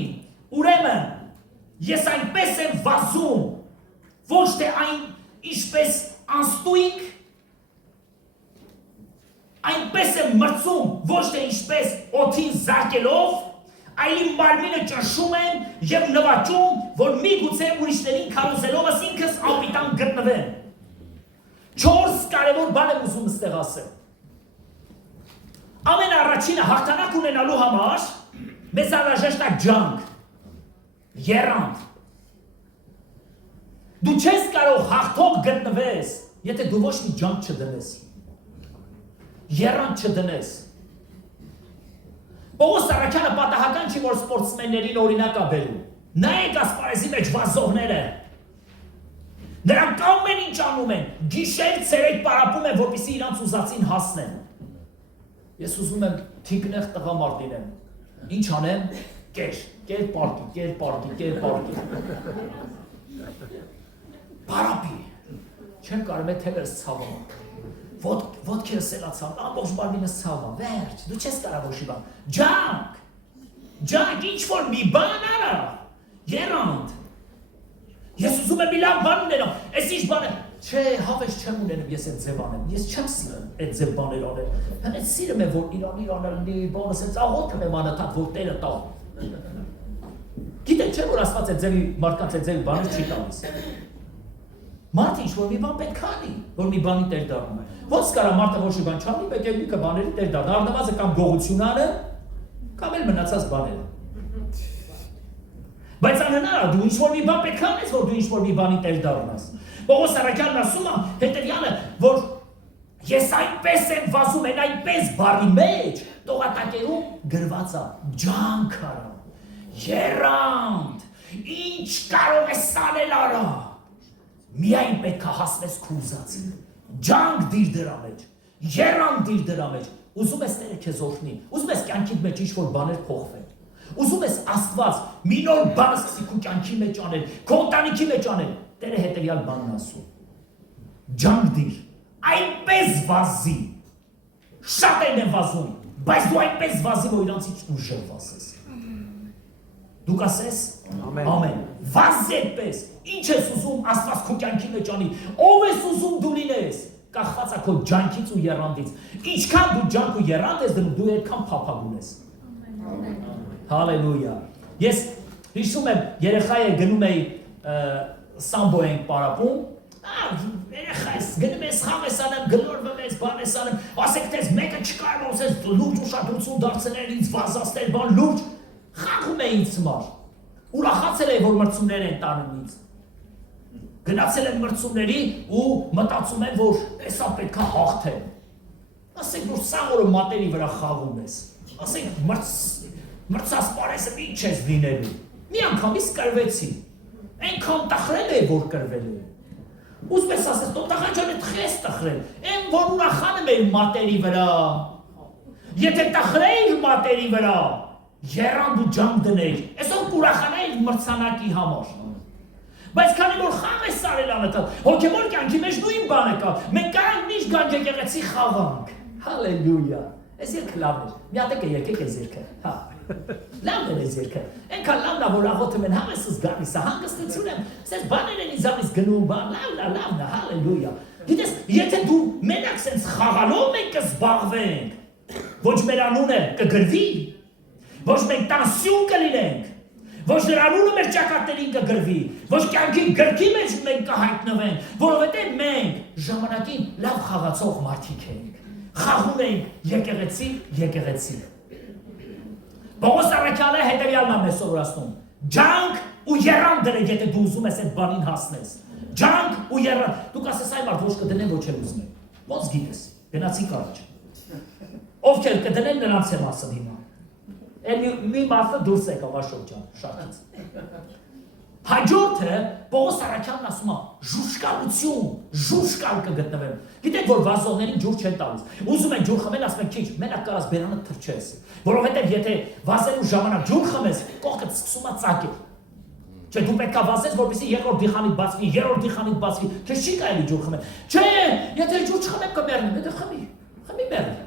ուրեմն, ես այնպես եմ վազում, ոչ թե այն ինչպես անստույք, այնպես եմ մրցում, ոչ թե ինչպես օդին զարկելով, այլ մարմինը ճնշում եմ եւ նվաճում, որ միգուցե ուրիշներին քարոզելով ինքս անպիտան գտնվեմ։ 4 կարևոր բան եմ ուզում ստեղ ասել։ Ամենաառաջինը հաղթանակ ունենալու համար մեզ անհրաժեշտ է ջանք, եռանդ։ Դու չես կարող հաղթող գտնվես, եթե դու ոչ մի ջանք չդնես, եռանդ չդնես։ Պողոս առաքյալը պատահական չի, որ սպորտսմեններին օրինակ է բերում։ Նայեք ասպարեզի մեջ վազողները։ Նրանք ամեն ինչ անում են, գիշեր ցերեկ պարապում են, որպեսզի իրանց ուզածին հասնեն։ Ես ուզում եմ թիկնեղ տղամարդ լինեմ։ Ինչ անեմ։ Կեր պարկի։ Պարապի։ Չեմ կարող է թևերս ցավում։ Ոտքերս սելացան, ամբողջ մարմինս ցավում, վերջ, դու չես կարող ոչի բան։ Ջանք, ինչ որ մի բան արա, եռանդ։ Ես ուզում եմ մի լավ բան ունենամ, այս ինչ բան է, չէ, հավես չեմ ունենում, ես այդ ձև անեմ, ես չեմ սիրում այդ ձև բաներ անել, հենց սիրում եմ, որ Իրանի անալի բանս հենց աղոթքն եմ անընդհատ, որ Տերը տա։ Գիտեք չէ, որ ասված այդ ձևի մարդկանց այդ ձևի բաներ չի տալիս։ Մարդը ինչ-որ մի բան պետք է անի, որ մի բանի տեր դառնում է։ Ոնց կարա մարդը ոչ մի բան չանի, պետք է լիքը բաների տեր դառնա, առնվազն կամ գողություն անը, կամ էլ մնացած բաները։ Բայց անհնար է, դու ինչ-որ մի բան պետք է անես, որ դու ինչ-որ մի բանի տեր դառնաս։ Պողոս առաքյալն ասում է հետևյալը, որ ես այնպես եմ վազում, են այնպես բառի մեջ, տողատակերում գրված է, ջանք արա, եռանդ, ինչ կարող ես անել արա, միայն պետք է հասնես քո ուզածին, ջանք դիր դրա մեջ, եռանդ դիր դրա մեջ, ուզում ես Տերը քեզ օգնի, ուզում ես կյանքիդ մեջ ինչ-որ բաներ փոխվեն, ուզում ես Աստված մի նոր բան սկսի քո կյանքի մեջ անել, քո ընտանիքի մեջ անել, Տերը հետևյալ բանն ասում, ջանք դիր, այնպես վազի, շատերն են վազում, բայց դու այնպես վազի, որ իրանցից ուժեղ վազես։ Դու կասես, ամեն, վազի այդպես, ինչ ես ուզում Աստված քո կյանքի մեջ անի, ով ես ուզում դու լինես, կախված է քո ջանքից ու եռանդից, ինչքան դու ջանք ու եռանդ ես դնում, դու այդքան փափագուն ես։ Հալելույա։ Ես հիշում եմ, երեխա գնում էի սամբո ենք պարապում, երեխա ես գնում ես խաղ ես անեմ, գլորվում ես, բան ես անեմ, ասեք տես մեկը չկար, որ ես լուրջ ուշադրություն դարձնել ինձ վազասներ, բան լուրջ, խաղում է ինձ մար, ուրախացել է, որ մրցումներ են տանում ինձ, գնացել են մրցումների ու մտածում են, որ էսա պետք է հաղթել, ասեք, որ սա որը մատերի վրա խաղում ես, ասեք, մրցասպարեսը ինչ ես լինելու, մի անգամից կրվեցի, այնքան տխրել է, որ կրվել է, ուզպես ասես, տո տղաջան է տխես տխրել, են որ ուրախանում էր մատերի վրա, եթե տխրեիր մատերի վրա, եռանդ ու ջանք դներ, այսօր կուրախանայիր մրցանակի համար, բայց քանի որ խաղ ես արել անըտը, հոգևոր կյանքի մեջ նույն բանը կա, մենք կարանք միշտ գանք եկեղեցի խաղանք, հալելույա, այս երգը լավն էր, մի հատ եկեք այս երգը, հա, լավն էր այս երգը, այնքան լավն է, որ աղոթում են համեսս գալիս է, հանգստություն եմ, սենց բաներ են իզանից գնում, լավն է, հալելույա, գիտես, եթե դու մենակ սենց խաղալով մենք կզբաղվենք, ոչ մեր անունը կգրվի, ոչ մենք տանսյուն կլինենք, ոչ նրա անունը մեր ճակատներին կգրվի, ոչ կյանքի գրքի մեջ մենք կհայտնվենք, որովհետև մենք ժամանակին լավ խաղացող մարդիկ ենք, խաղում ենք եկեղեցի։ Պողոս առաքյալը հետևյալն է մեզ սովորացնում, ջանք ու եռանդ դրեք, եթե դու ուզում ես այդ բանին հասնես, ջանք ու եռանդ, դու կասես այ մարդ ոչ կդնեմ, ոչ էլ ուզում եմ, ոնց գիտես, գնացինք առաջ, ովքեր կդնեն նրանց եմ ասում հիմա, մի մասը դուրս եկավ Աշոտ ջան, շարքից։ Հաջորդը Պողոս առաքյալն ասում է ժուշկալություն, ժուշկալ կգտնվեմ։ Գիտեք, որ վազողներին ջուր չեն տալիս։ Ուզում են ջուր խմել, ասում են քիչ, մենակ կարաս բերանը թրջես։ Որովհետև եթե վազելու ժամանակ ջուր խմես, կողքդ սկսում է ծակել։ Չէ, դու պետք է վազես, որպեսզի երկրորդ դիխանիդ բացվի, երրորդ դիխանիդ բացվի, քեզ չի կարելի ջուր խմել։ Չէ, եթե ջուր չխմեմ կմեռնեմ, դե խմի մեռնի։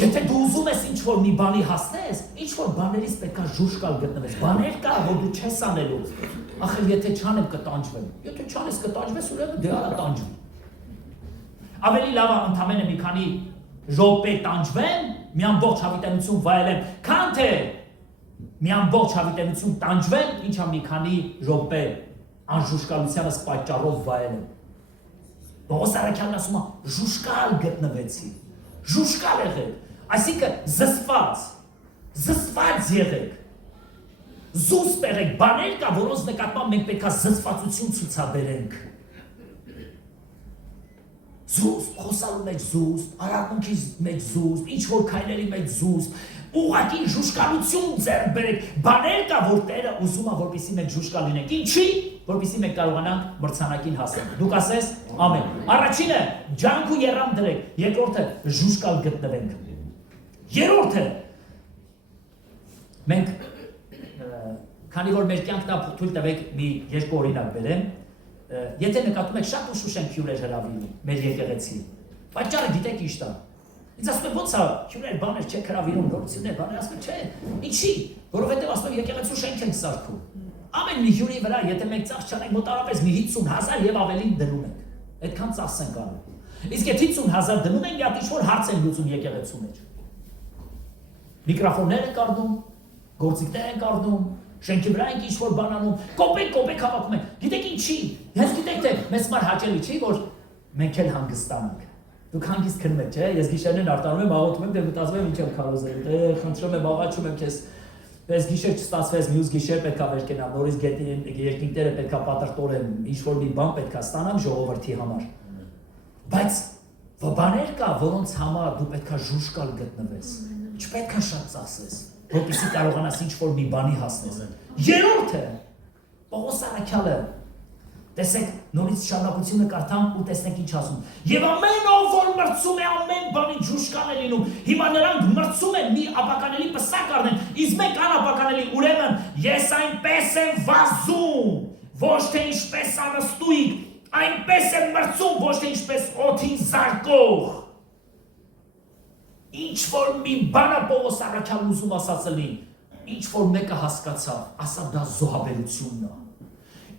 Եթե դու ուզում ես ինչ-որ մի բանի հասնես, ինչ-որ բաներից պետք է ժուշկալ գտնվես, բաներ կա, որ դու չես անելու, ախր եթե չանեմ կտանջվեմ, եթե չանես կտանջվես, ուրեմն դե արա տանջվի։ Ավելի լավ է ընդամենը մի քանի րոպե տանջվեմ, մի ամբողջ հավիտենություն վայելեմ, քան թե մի ամբողջ հավիտենություն տանջվեմ, ինչա մի քանի րոպե անժուշկալությանս պատճառով վայելեմ։ Պողոս առաքյալն ասում է, ժուշկալ գտնվեցի, ժուշկալ եղեք, այսինքն զսված եղեք, զուսպ եղեք, բաներ կա, որոնց նկատմամբ մենք պետք է զսվածություն ցուցաբերենք։ Զուսպ, խոսալու մեջ զուսպ, արարմունքի մեջ զուսպ, ինչ-որ քայլերի մեջ զուսպ, ուղղակի ժուշկալություն ձեռք բերեք, բաներ կա, որ Տերը ուզում է, որպեսզի մենք ժուշկալ լինենք, ինչի, որպեսզի մենք կարողանանք մրցանակին հասնել։ Դուք ասես, ամեն։ Առաջինը ջանք ու եռանդ դրեք, երկրորդը ժուշկալ գտնվենք։ Երրորդը մենք քանի որ մեր կյանքն է թույլ տվեք մի երկու օրինակ բերեմ, եթե նկատում եք շատ ուշ ենք հյուրեր հրավիրում մեր եկեղեցի, պատճառը գիտեք ինչ է։ Ինձ ասում են ո՞նց է հյուրեր բաներ չեք հրավիրում, նորություններ բաներ, ասում են չէ, ինչի, որովհետև ասում են եկեղեցու շենք ենք սարքում։ Ամեն մի հյուրի վրա, եթե մենք ծախս չանենք, մոտավորապես մի 50,000 եւ ավելին դնում ենք։ Այդքան ծախս ենք անում։ Իսկ եթե 50,000 դնում ենք, մի հատ ինչ-որ հարց են լուծում եկեղեցու մեջ։ Միկրոֆոններ ենք առնում, գործիքներ ենք առնում, Շենքի վրա ենք ինչ-որ բան անում, կոպեկ հավաքում ենք։ Գիտեք ինչի։ Հենց գիտեք թե մեզ համար հաճելի չի, որ մենք էլ հանգստանանք։ Դուք հանգիստ քնում եք, չէ՞։ Ես գիշերներին արտանում եմ, աղոթում եմ, դե մտածում եմ ինչ եմ քարոզել։ Խնդրում եմ, աղաչում եմ քեզ։ Այս գիշեր չստացվեց, մյուս գիշեր պետք է վեր կենամ, նորից երկինքները պետք է պատրտորեմ, ինչ-որ մի բան պետք է ստանամ ժողովրդի համար։ Բայց բաներ կա, որոնց համար դու պետք է ժուշկալ գտնվես։ Չպետք է շատ ծախսես, որպեսզի կարողանաս ինչ-որ մի բանի հասնես։ Երրորդը Պողոս առաքյալը, տեսեք, նորից շարունակությունը կարդամ ու տեսնենք ինչ ասում։ Եվ ամեն ով որ մրցում է ամեն բանի ժուշկան է լինում։ Հիմա նրանք մրցում են մի ապականելի պսակ առնեն, իսկ մենք անապականելի, ուրեմն ես այնպես եմ վազում, ոչ թե ինչպես անստույկ, այնպես եմ մրցում, ոչ թե ինչպես օդին զարկող։ Ինչ որ մի բանը Պողոս առաքյալն ուզում ասածելի, ինչ որ մեկը հասկացավ, ասա դա զոհաբերությունն է։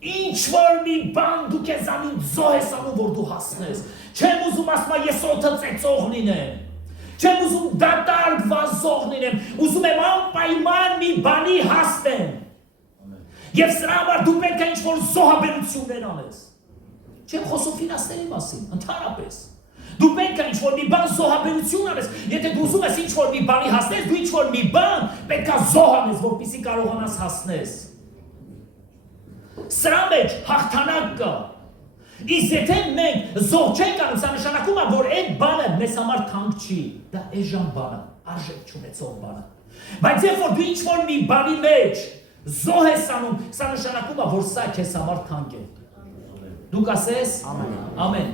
Ինչ որ մի բան դու քեզանին զոհ ես անում, որ դու հասնես։ Չեմ ուզում ասում ես օդը ծեծող լինեմ։ Չեմ ուզում դատարկ վազող լինեմ, ուզում եմ անպայման մի բանի հասնեմ։ Եվ սրա համար դու պետք է ինչ որ զոհաբերություններ անես։ Չեմ խոսում ֆինանսների մասին, ընդհանրապես։ Դու պետք է ինչ-որ մի բան զոհաբերություն անես, եթե դու ուզում ես ինչ-որ մի բանի հասնես, դու ինչ-որ մի բան պետք է զոհ անես, որպեսզի կարողանաս հասնես։ Սրա մեջ հաղթանակ կա։ Իսկ եթե մենք զոհ չենք անում, սա նշանակում է, որ այդ բանը մեզ համար թանկ չի, դա էժան բան է, արժեք չունեցող բան է։ Բայց երբ որ դու ինչ-որ մի բանի մեջ զոհ ես անում, սա նշանակում է, որ սա քեզ համար թանկ է։ Դուք ասես ամեն։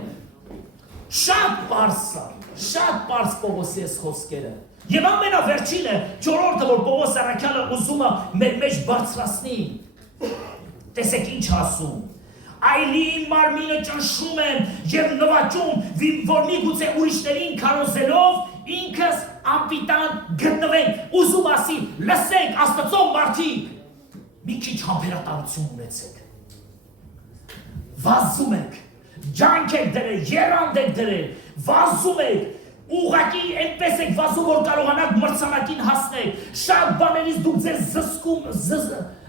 Շատ պարզ Պողոսի այս խոսքերը։ Եվ ամենավերջինը, չորրորդը, որ Պողոս առաքյալը ուզում է մեր մեջ բարձրացնի։ Տեսեք ինչ ասում։ Այլի իմ մարմինը ճնշում եմ և նվաճում, որ միգուցե ուրիշներին քարոզելով ինքս անպիտան գտնվեմ։ Ուզում ասի, լսեք Աստծո մարդիկ, մի քիչ համբերատարություն ունեցեք։ Վազում եք, ջանք եք դրել, եռանդ եք դրել, վազում եք, ուղղակի այնպես եք վազում, որ կարողանաք մրցանակին հասնել, շատ բաներից դուք ձեզ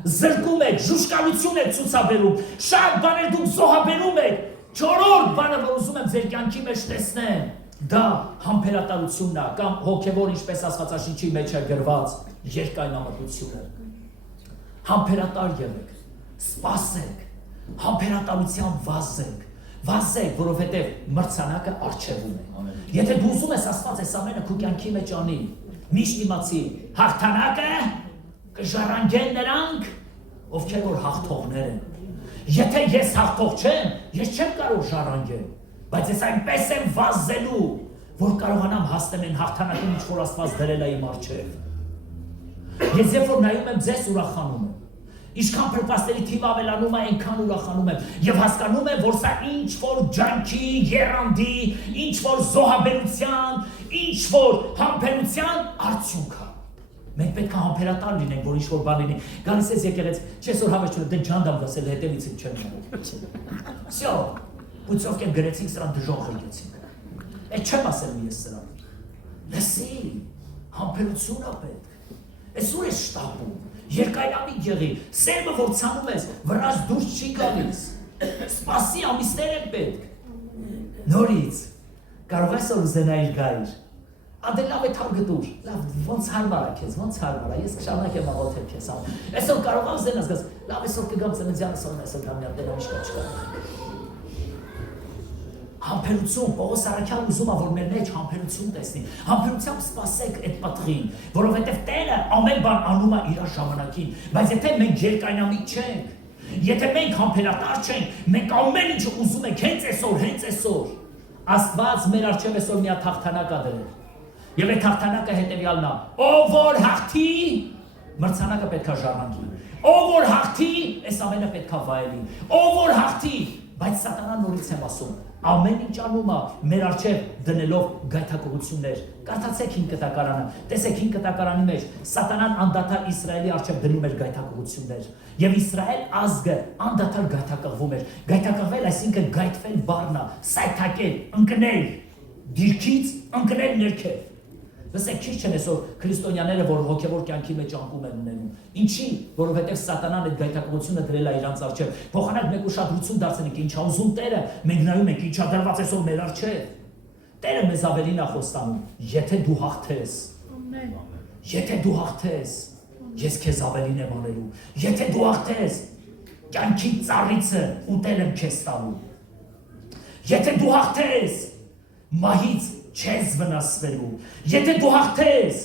զրկում եք, ժուշկալություն եք ցուցաբերում, շատ բաներ դուք զոհաբերում եք, չորրորդ բանը, որ ուզում եմ ձեր կյանքի մեջ տեսնեմ, դա համբերատարությունն է, կամ հոգևոր, ինչպես Աստվածաշնչի մեջ է գրված, երկայնամտությունը։ Համբերատար եղեք, սպասեք, համբերատարության վազեք, որովհետև մրցանակը առջևում է։ Եթե դու ուզում ես Աստված այս ամենը քո կյանքի մեջ անի, միշտ իմացի, հաղթանակը կժառանգեն նրանք, ովքեր որ հաղթողներ են։ Եթե ես հաղթող չեմ, ես չեմ կարող ժառանգել, բայց ես այնպես եմ վազելու, որ կարողանամ հասնել այն հաղթանակին, ինչ որ Աստված դրել է իմ առջև։ Ես երբ որ նայում եմ ձեզ, ուրախանում եմ։ Ինչքան փրկվածների թիվը ավելանում է, այնքան ուրախանում եմ եւ հասկանում եմ, որ սա ինչ որ ջանքի, եռանդի, ինչ որ զոհաբերության, ինչ որ համբերության արդյունք է։ Մենք պետք է համբերատար լինենք, որ ինչ որ բան լինի։ Գալիս ես եկեղեցի, չես որ հավես չունեմ, դե ջանդամ գասել հետևից եմ չեմ կարող։ Всё, Պուծովկեն գրեցինք սրան դժոխ եկեցինք։ Այդ չեմ ասել ես սրան։ Լսի, համբերություն է պետք։ Այսօր է շտապում։ Երկայնամիտ եղի, սերմը որ ցանում ես, վրաս դուրս չի գալիս, սպասի ամիսներ են պետք, նորից, կարող ես որ ուզենայիր գայիր, անդե լավ է թավ գտուր, լավ, ոնց հարմար է քեզ, ոնց հարմար է, ես կշարունակ եմ աղոթել քեզ համ, այսօր կարող եմ զենաս գաս, լավ այսօր կգամ ծննդյանը սորն այսօր գամ միատ դենա միշկա չկա։ Համբերություն, Պողոս առաքյալն ուզում է, որ մեր մեջ համբերություն տեսնի, համբերությամբ սպասեք այդ պատղին, որովհետև Տերը ամեն բան անում է իր ժամանակին, բայց եթե մենք երկայնամիտ չենք, եթե մենք համբերատար չենք, մենք ամեն ինչը ուզում ենք հենց այսօր, Աստված մեր առջև այսօր մի հատ հաղթանակ ա դրել, եւ այդ հաղթանակը հետեւյալն է, ով որ հաղթի, մրցանակը պետք է ժառանգի, ով որ հաղթի, այս ամենը պետք է վայելի, ով որ հաղթի, բայց սատանան նորից եմ ասում, ամեն ինչ անում է մեր առջև դնելով գայթակղություններ։ Կարդացեք 5 կտակարանը, տեսեք 5 կտակարանի մեջ սատանան անդադար Իսրայելի առջև դնում էր գայթակղություններ, եւ Իսրայել ազգը անդադար գայթակղվում էր։ Գայթակղվել, այսինքն գայթվել բառն է, սայթակել, ընկնել, դիրքից ընկնել ներքև։ Լսեք, քիչ չեն այսօր քրիստոնյաները, որ հոգևոր կյանքի մեջ անկում են ունենում։ Ինչի, որովհետև սատանան այդ գայթակղությունը դրել է իրանց առջև։ Փոխանակ մեկ ուշադրություն դարձնենք, ինչա ուզում Տերը, մենք նայում ենք, ինչա դրված այսօր մեր առջև։ Տերը մեզ ավելին է խոստանում, եթե դու հաղթես։ Ամեն։ Եթե դու հաղթես, ես քեզ ավելին եմ անելու։ Եթե դու հաղթես, կյանքի ծառիցը ուտել եմ քեզ տալու։ Եթե դու հաղթես, մահից չես վնասվելու։ Եթե դու հաղթես,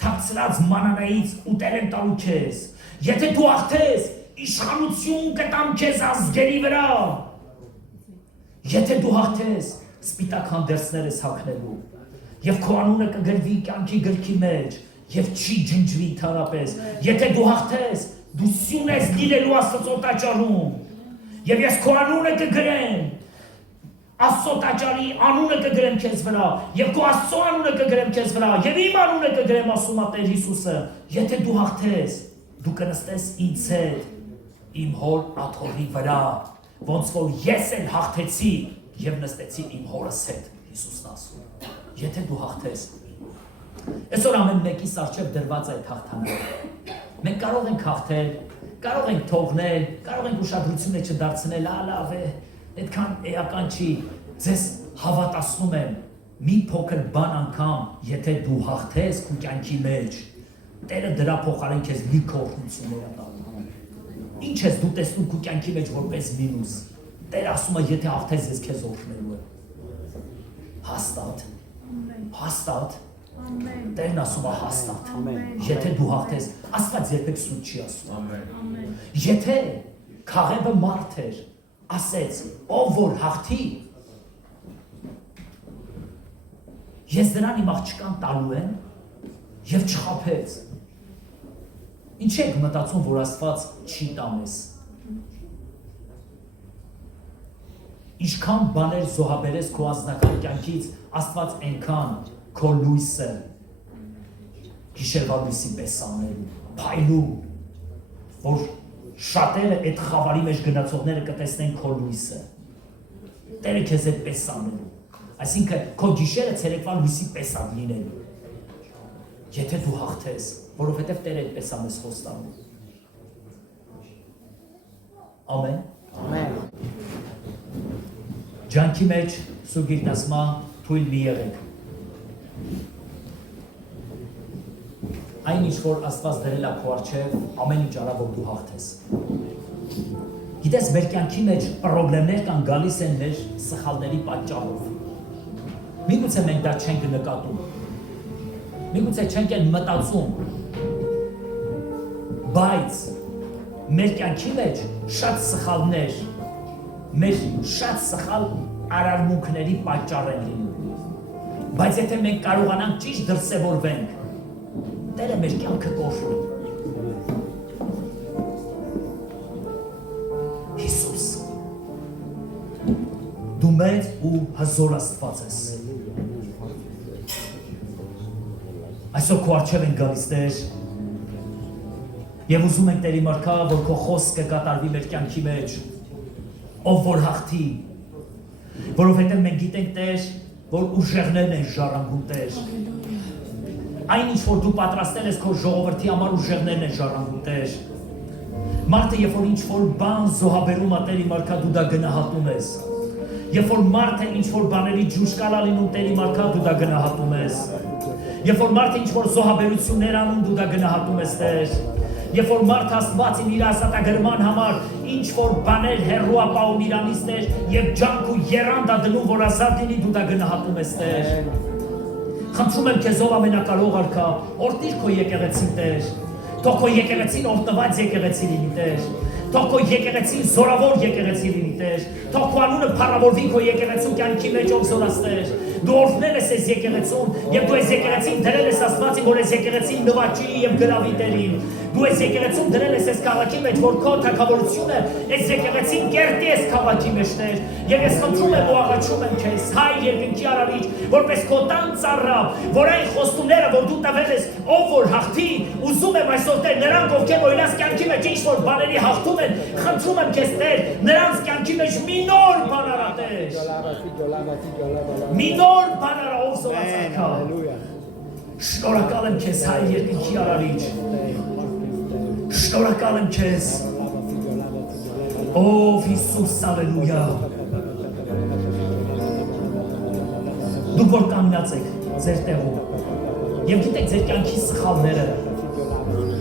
թաքցրած մանանայից ուտել եմ տալու քեզ։ Եթե դու հաղթես, իշխանություն կտամ քեզ ազգերի վրա։ Եթե դու հաղթես, սպիտակ հանդերձներ ես հագնելու։ Եվ քո անունը կգրվի կյանքի գրքի մեջ, եւ չի ջնջվի ընդհանրապես։ Եթե դու հաղթես, դու սյուն ես լինելու Աստծո տաճարում։ Եվ ես քո անունը կգրեմ։ Աստծո տաճարի անունը կգրեմ քեզ վրա, եւ քո Աստծո անունը կգրեմ քեզ վրա, եւ իմ անունը կգրեմ, ասում է Տեր Հիսուսը։ Եթե դու հաղթես, դու կնստես ինձ հետ իմ հոր աթոռի վրա, ոնց որ ես էլ հաղթեցի եւ նստեցի իմ հորս հետ, Հիսուսն ասում։ Եթե դու հաղթես, այսօր ամեն մեկիս առջև դրված է այդ հաղթանակը։ Մենք կարող ենք հաղթել, կարող ենք թողնել, կարող ենք ուշադրությունը չդարձնել, լավ է, այդքան էական չի, ձեզ հավատացնում եմ, մի փոքր բան անգամ, եթե դու հաղթես քո կյանքի մեջ, Տերը դրա փոխարեն քեզ մի քորտնություններ է տալու։ Ինչ ես դու տեսնում քո կյանքի մեջ որպես մինուս։ Տերը ասում է, եթե հաղթես, ես քեզ օրհնելու եմ։ Հաստատ։ Հաստատ։ Տերն ասում է հաստատ։ Եթե դու հաղթես, Աստված երբեք սուտ չի ասում։ Եթե Քաղեբը մարդ էր, ասեց, ով որ հաղթի, ես դրան իմ աղջկան տալու եմ եւ չխաբեց։ Ինչ եք մտածում, որ Աստված չի տա մեզ։ Ինչքան բաներ զոհաբերես քո անձնական կյանքից, Աստված այնքան քո լույսը գիշերվա լույսի պես անելու, փայլու, որ շատերը այդ խավարի մեջ գնացողները կտեսնեն քո լույսը։ Տերը քեզ այդպես անելու։ Այսինքն քո գիշերը ցերեկվա լույսի պես է լինելու։ Եթե դու հաղթես, որովհետև Տերը այդպես է մեզ խոստանում։ Ամեն։ Ամեն։ Ջանքի մեջ Սուրբ Գիրքն ասում է թույլ մի եղեք։ Այն ինչ որ Աստված դրել է քո առջև, ամեն ինչ արա որ դու հաղթես։ Գիտես, մեր կյանքի մեջ խնդիրներ կան գալիս են մեր սխալների պատճառով։ Միգուցե մենք դա չենք նկատում։ Միգուցե չենք էլ մտածում։ Բայց մեր կյանքի մեջ շատ սխալներ, մեր շատ սխալ արարմունքների պատճառ են լինում։ Բայց եթե մենք կարողանանք ճիշտ դրսևորվենք, Տերը մեր կյանքը կօրհնի։ Հիսուս, դու մեծ ու հզոր Աստված ես։ Այսօր քո առջև են գալիս Տեր, եւ ուզում ենք Տերի մարգա, որ քո խոսքը կատարվի մեր կյանքի մեջ, ով որ հաղթի, որովհետեւ մենք գիտենք Տեր, որ ուժեղներն են ժառանգում Տեր։ Այն ինչ որ դու պատրաստել ես քո ժողովրդի համար ուժեղներն են ժառանգում Տեր։ Մարդը երբ որ ինչ որ բան զոհաբերում է Տերի մարգա, դու դա գնահատում ես։ Երբ որ մարդը ինչ որ բաների ջուշկալա լինում Տերի մարգա, դու դա գնահատում ես։ Երբ որ մարդը ինչ որ զոհաբերություններ անում, դու դա գնահատում ես Տեր։ Երբ որ մարդը Աստվածին իր ասատագրման համար ինչ որ բաներ հերրու ապահում իրանից Տեր եւ ջանք ու եռանդ դնում, որ ազատ լինի, դու դա գնահատում ես Տեր։ Խնդրում եմ քեզ ով ամենակարող արքա, օրհնիր քո եկեղեցին Տեր։ Թող քո եկեղեցին օրհնված եկեղեցի լինի Տեր։ Թող քո եկեղեցին զորավոր եկեղեցի լինի Տեր։ Թող քո անունը փառավորվի քո եկեղեցու կյանքի մեջ ով զորաստեր։ Դու օրհնել ես այս եկեղեցուն եւ դու այս եկեղեցին դրել ես Աստվածին, որ այս եկեղեցին նվաճի եւ գրավի Տերին։ Դու այս եկեղեցուն դրել ես այս քաղաքի մեջ, որ քո թագավորությունը այս եկեղեցին կերտի այս քաղաքի մեջ Տեր։ Եվ ես խնդրում եմ ու աղաչում եմ քեզ, Հայր երկնքի արարիչ, որպես քո տան ծառա, որ այն խոստումները, որ դու տվել ես, ով որ հաղթի, ուզում եմ այսօր Տեր, նրանք ովքեր որ իրաց կյանքի մեջ ինչ որ բաների հաղթում են, խնդրում եմ քեզ Տեր, նրանց կյանքի մեջ մի նոր բան արա Տեր։ Մի նոր բան արա ով զորացած քա։ Շնորհակալ եմ քեզ Հայր երկնքի արարիչ։ Շնորհակալ եմ քեզ։ Ով Հիսուս, հալելույա։ Դուք որ կանգնած եք ձեր տեղում եւ գիտեք ձեր կյանքի սխալները,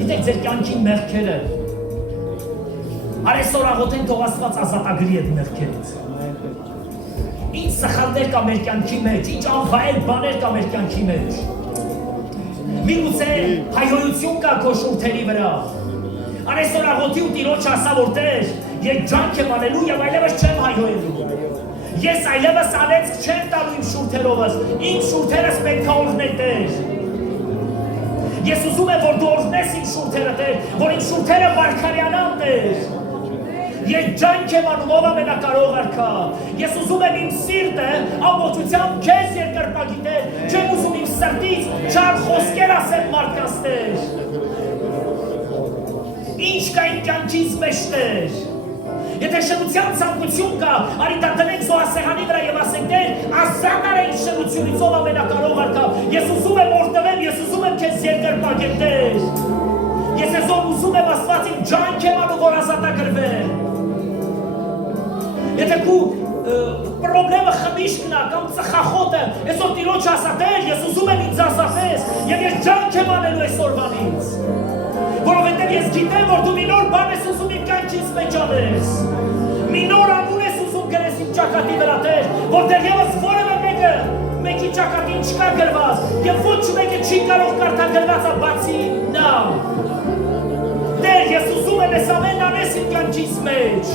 գիտեք ձեր կյանքի մեղքերը, այսօր աղոթեն թող Աստված ազատագրի այդ մեղքերից։ Ինչ սխալներ կա մեր կյանքի մեջ, ինչ անվայել բաներ կա մեր կյանքի մեջ։ Միգուցե հայհոյություն կա քո շուրթերի վրա։ Այսօր աղոթի ու Տիրոջ ասա որ Տեր, ես ջանք եմ անելու եւ այլևս չեմ հայհոյելու։ Ես այլևս անեցք չեմ տալու իմ շուրթերովս, իմ շուրթերս պետք է օրհնել Տեր։ Ես ուզում եմ որ դու օրհնես իմ շուրթերը Տեր, որ իմ շուրթերը վարքարյանան Տեր։ Ես ջանք եմ անում ով ամենակարող արքա։ Ես ուզում եմ իմ սիրտը ամբողջությամբ քեզ երկրպագի Տեր, չեմ ուզում իմ սրտից չար խոսքեր ասեմ մարդկանց Տեր։ Ինչ կա իմ կյանքից մեջ Տեր։ Եթե շնության ցանկություն կա, արի դա դնենք զոհասեղանի վրա եւ ասենք Տեր, ազատ արեք շնությունից ով ամենակարող արքա։ Ես ուզում եմ օրհնվեմ, ես ուզում եմ քեզ երկրպագեմ Տեր։ Ես այսօր ուզում եմ Աստված իմ ջանք եմ անում որ ազատագրվեմ։ Եթե քու պրոբլեմը խմիշկն է կամ ծխախոտը, այսօր Տիրոջ ասա Տեր, ես ուզում եմ ինձ ազատես եւ ես ջանք եմ անելու այսօրվանից։ Որովհետեւ ես գիտեմ որ դու մի նոր բան ես ուզում իմ կյանքից մեջ անես։ Մի նոր անուն ես ուզում գրես իմ ճակատի վրա Տեր, որտեղ եւս որևէ մեկի ճակատին չկա գրված եւ ոչ մեկը չի կարող կարդագրվածը բացի նա։ Տեր, ես ուզում եմ այս ամենն անես իմ կյանքից մեջ։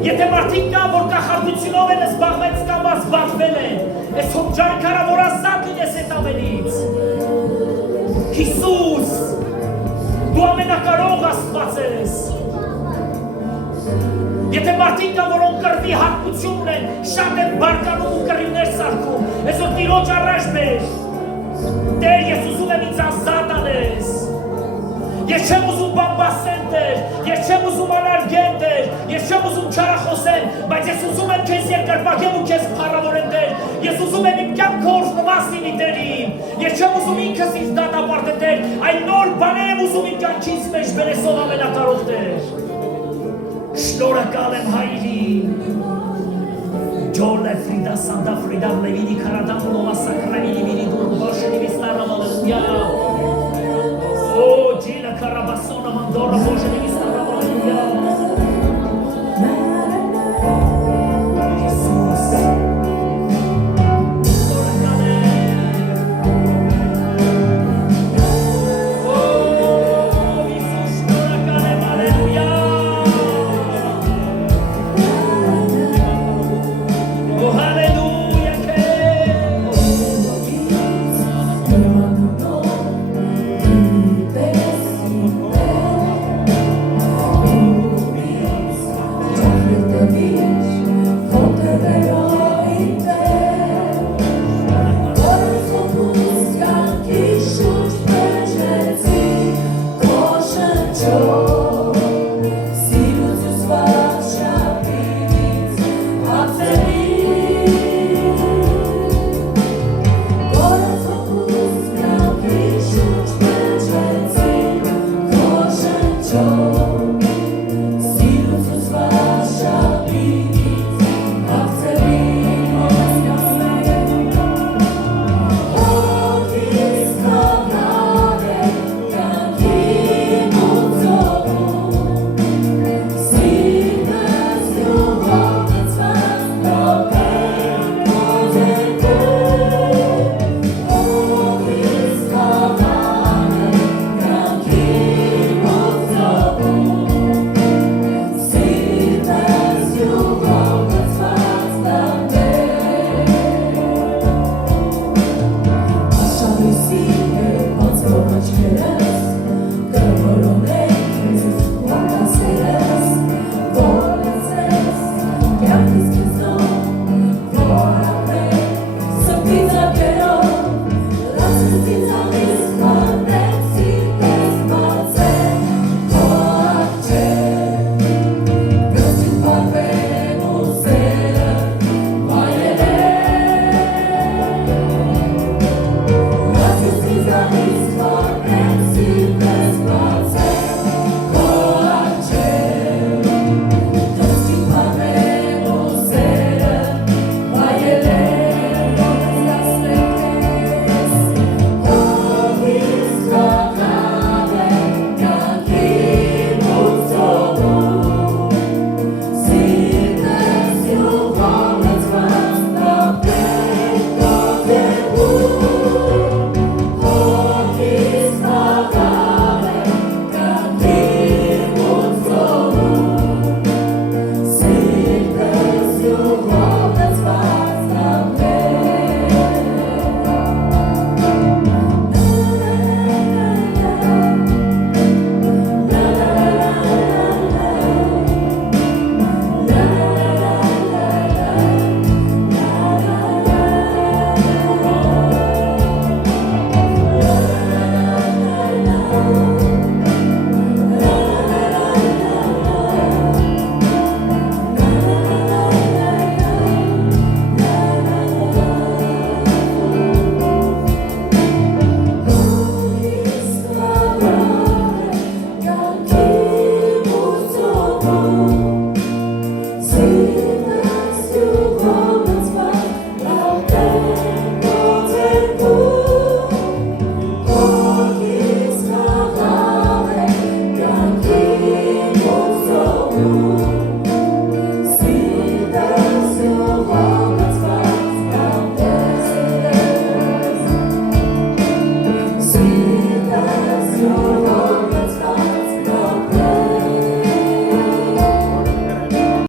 Եթե մարդիկ կա, որ կախարդությունով են զբաղվել կամ զբաղվել են, ես հոմ ջանք արա, որ ազատ լինես այդ ամենից։ Հիսուս, դու ամենակարող Աստված ես։ Եթե մարդիկ կա, որոնք կռվի հատկություն ունեն, շատ են բարկանում ու կռիվներ սարքում, այսօր Տիրոջ առաջ բեր։ Տեր, ես ուզում եմ ինձ ազատ անես։ Ես չեմ ուզում բամբասեն Տեր, ես չեմ ուզում անարգեն Տեր, ես չեմ ուզում չարախոսեն, բայց ես ուզում եմ քեզ երկրպագեմ ու քեզ փառավորեմ Տեր, ես ուզում եմ իմ կյանքը օրհնված լինի Տերին, ես չեմ ուզում ինքս ինձ դատապարտել Տեր, այլ նոր բաներ եմ ուզում իմ կյանքից մեջ բերես ով ամենակարող Տեր։ Շնորհակալ եմ Հայրին։ Ջոլե Ֆրիդա Սանտա Ֆրիդա Լևինի Կարադամ Լոմա Սակրայինի Վիրի Դուրբաշենի Վիստարամալը։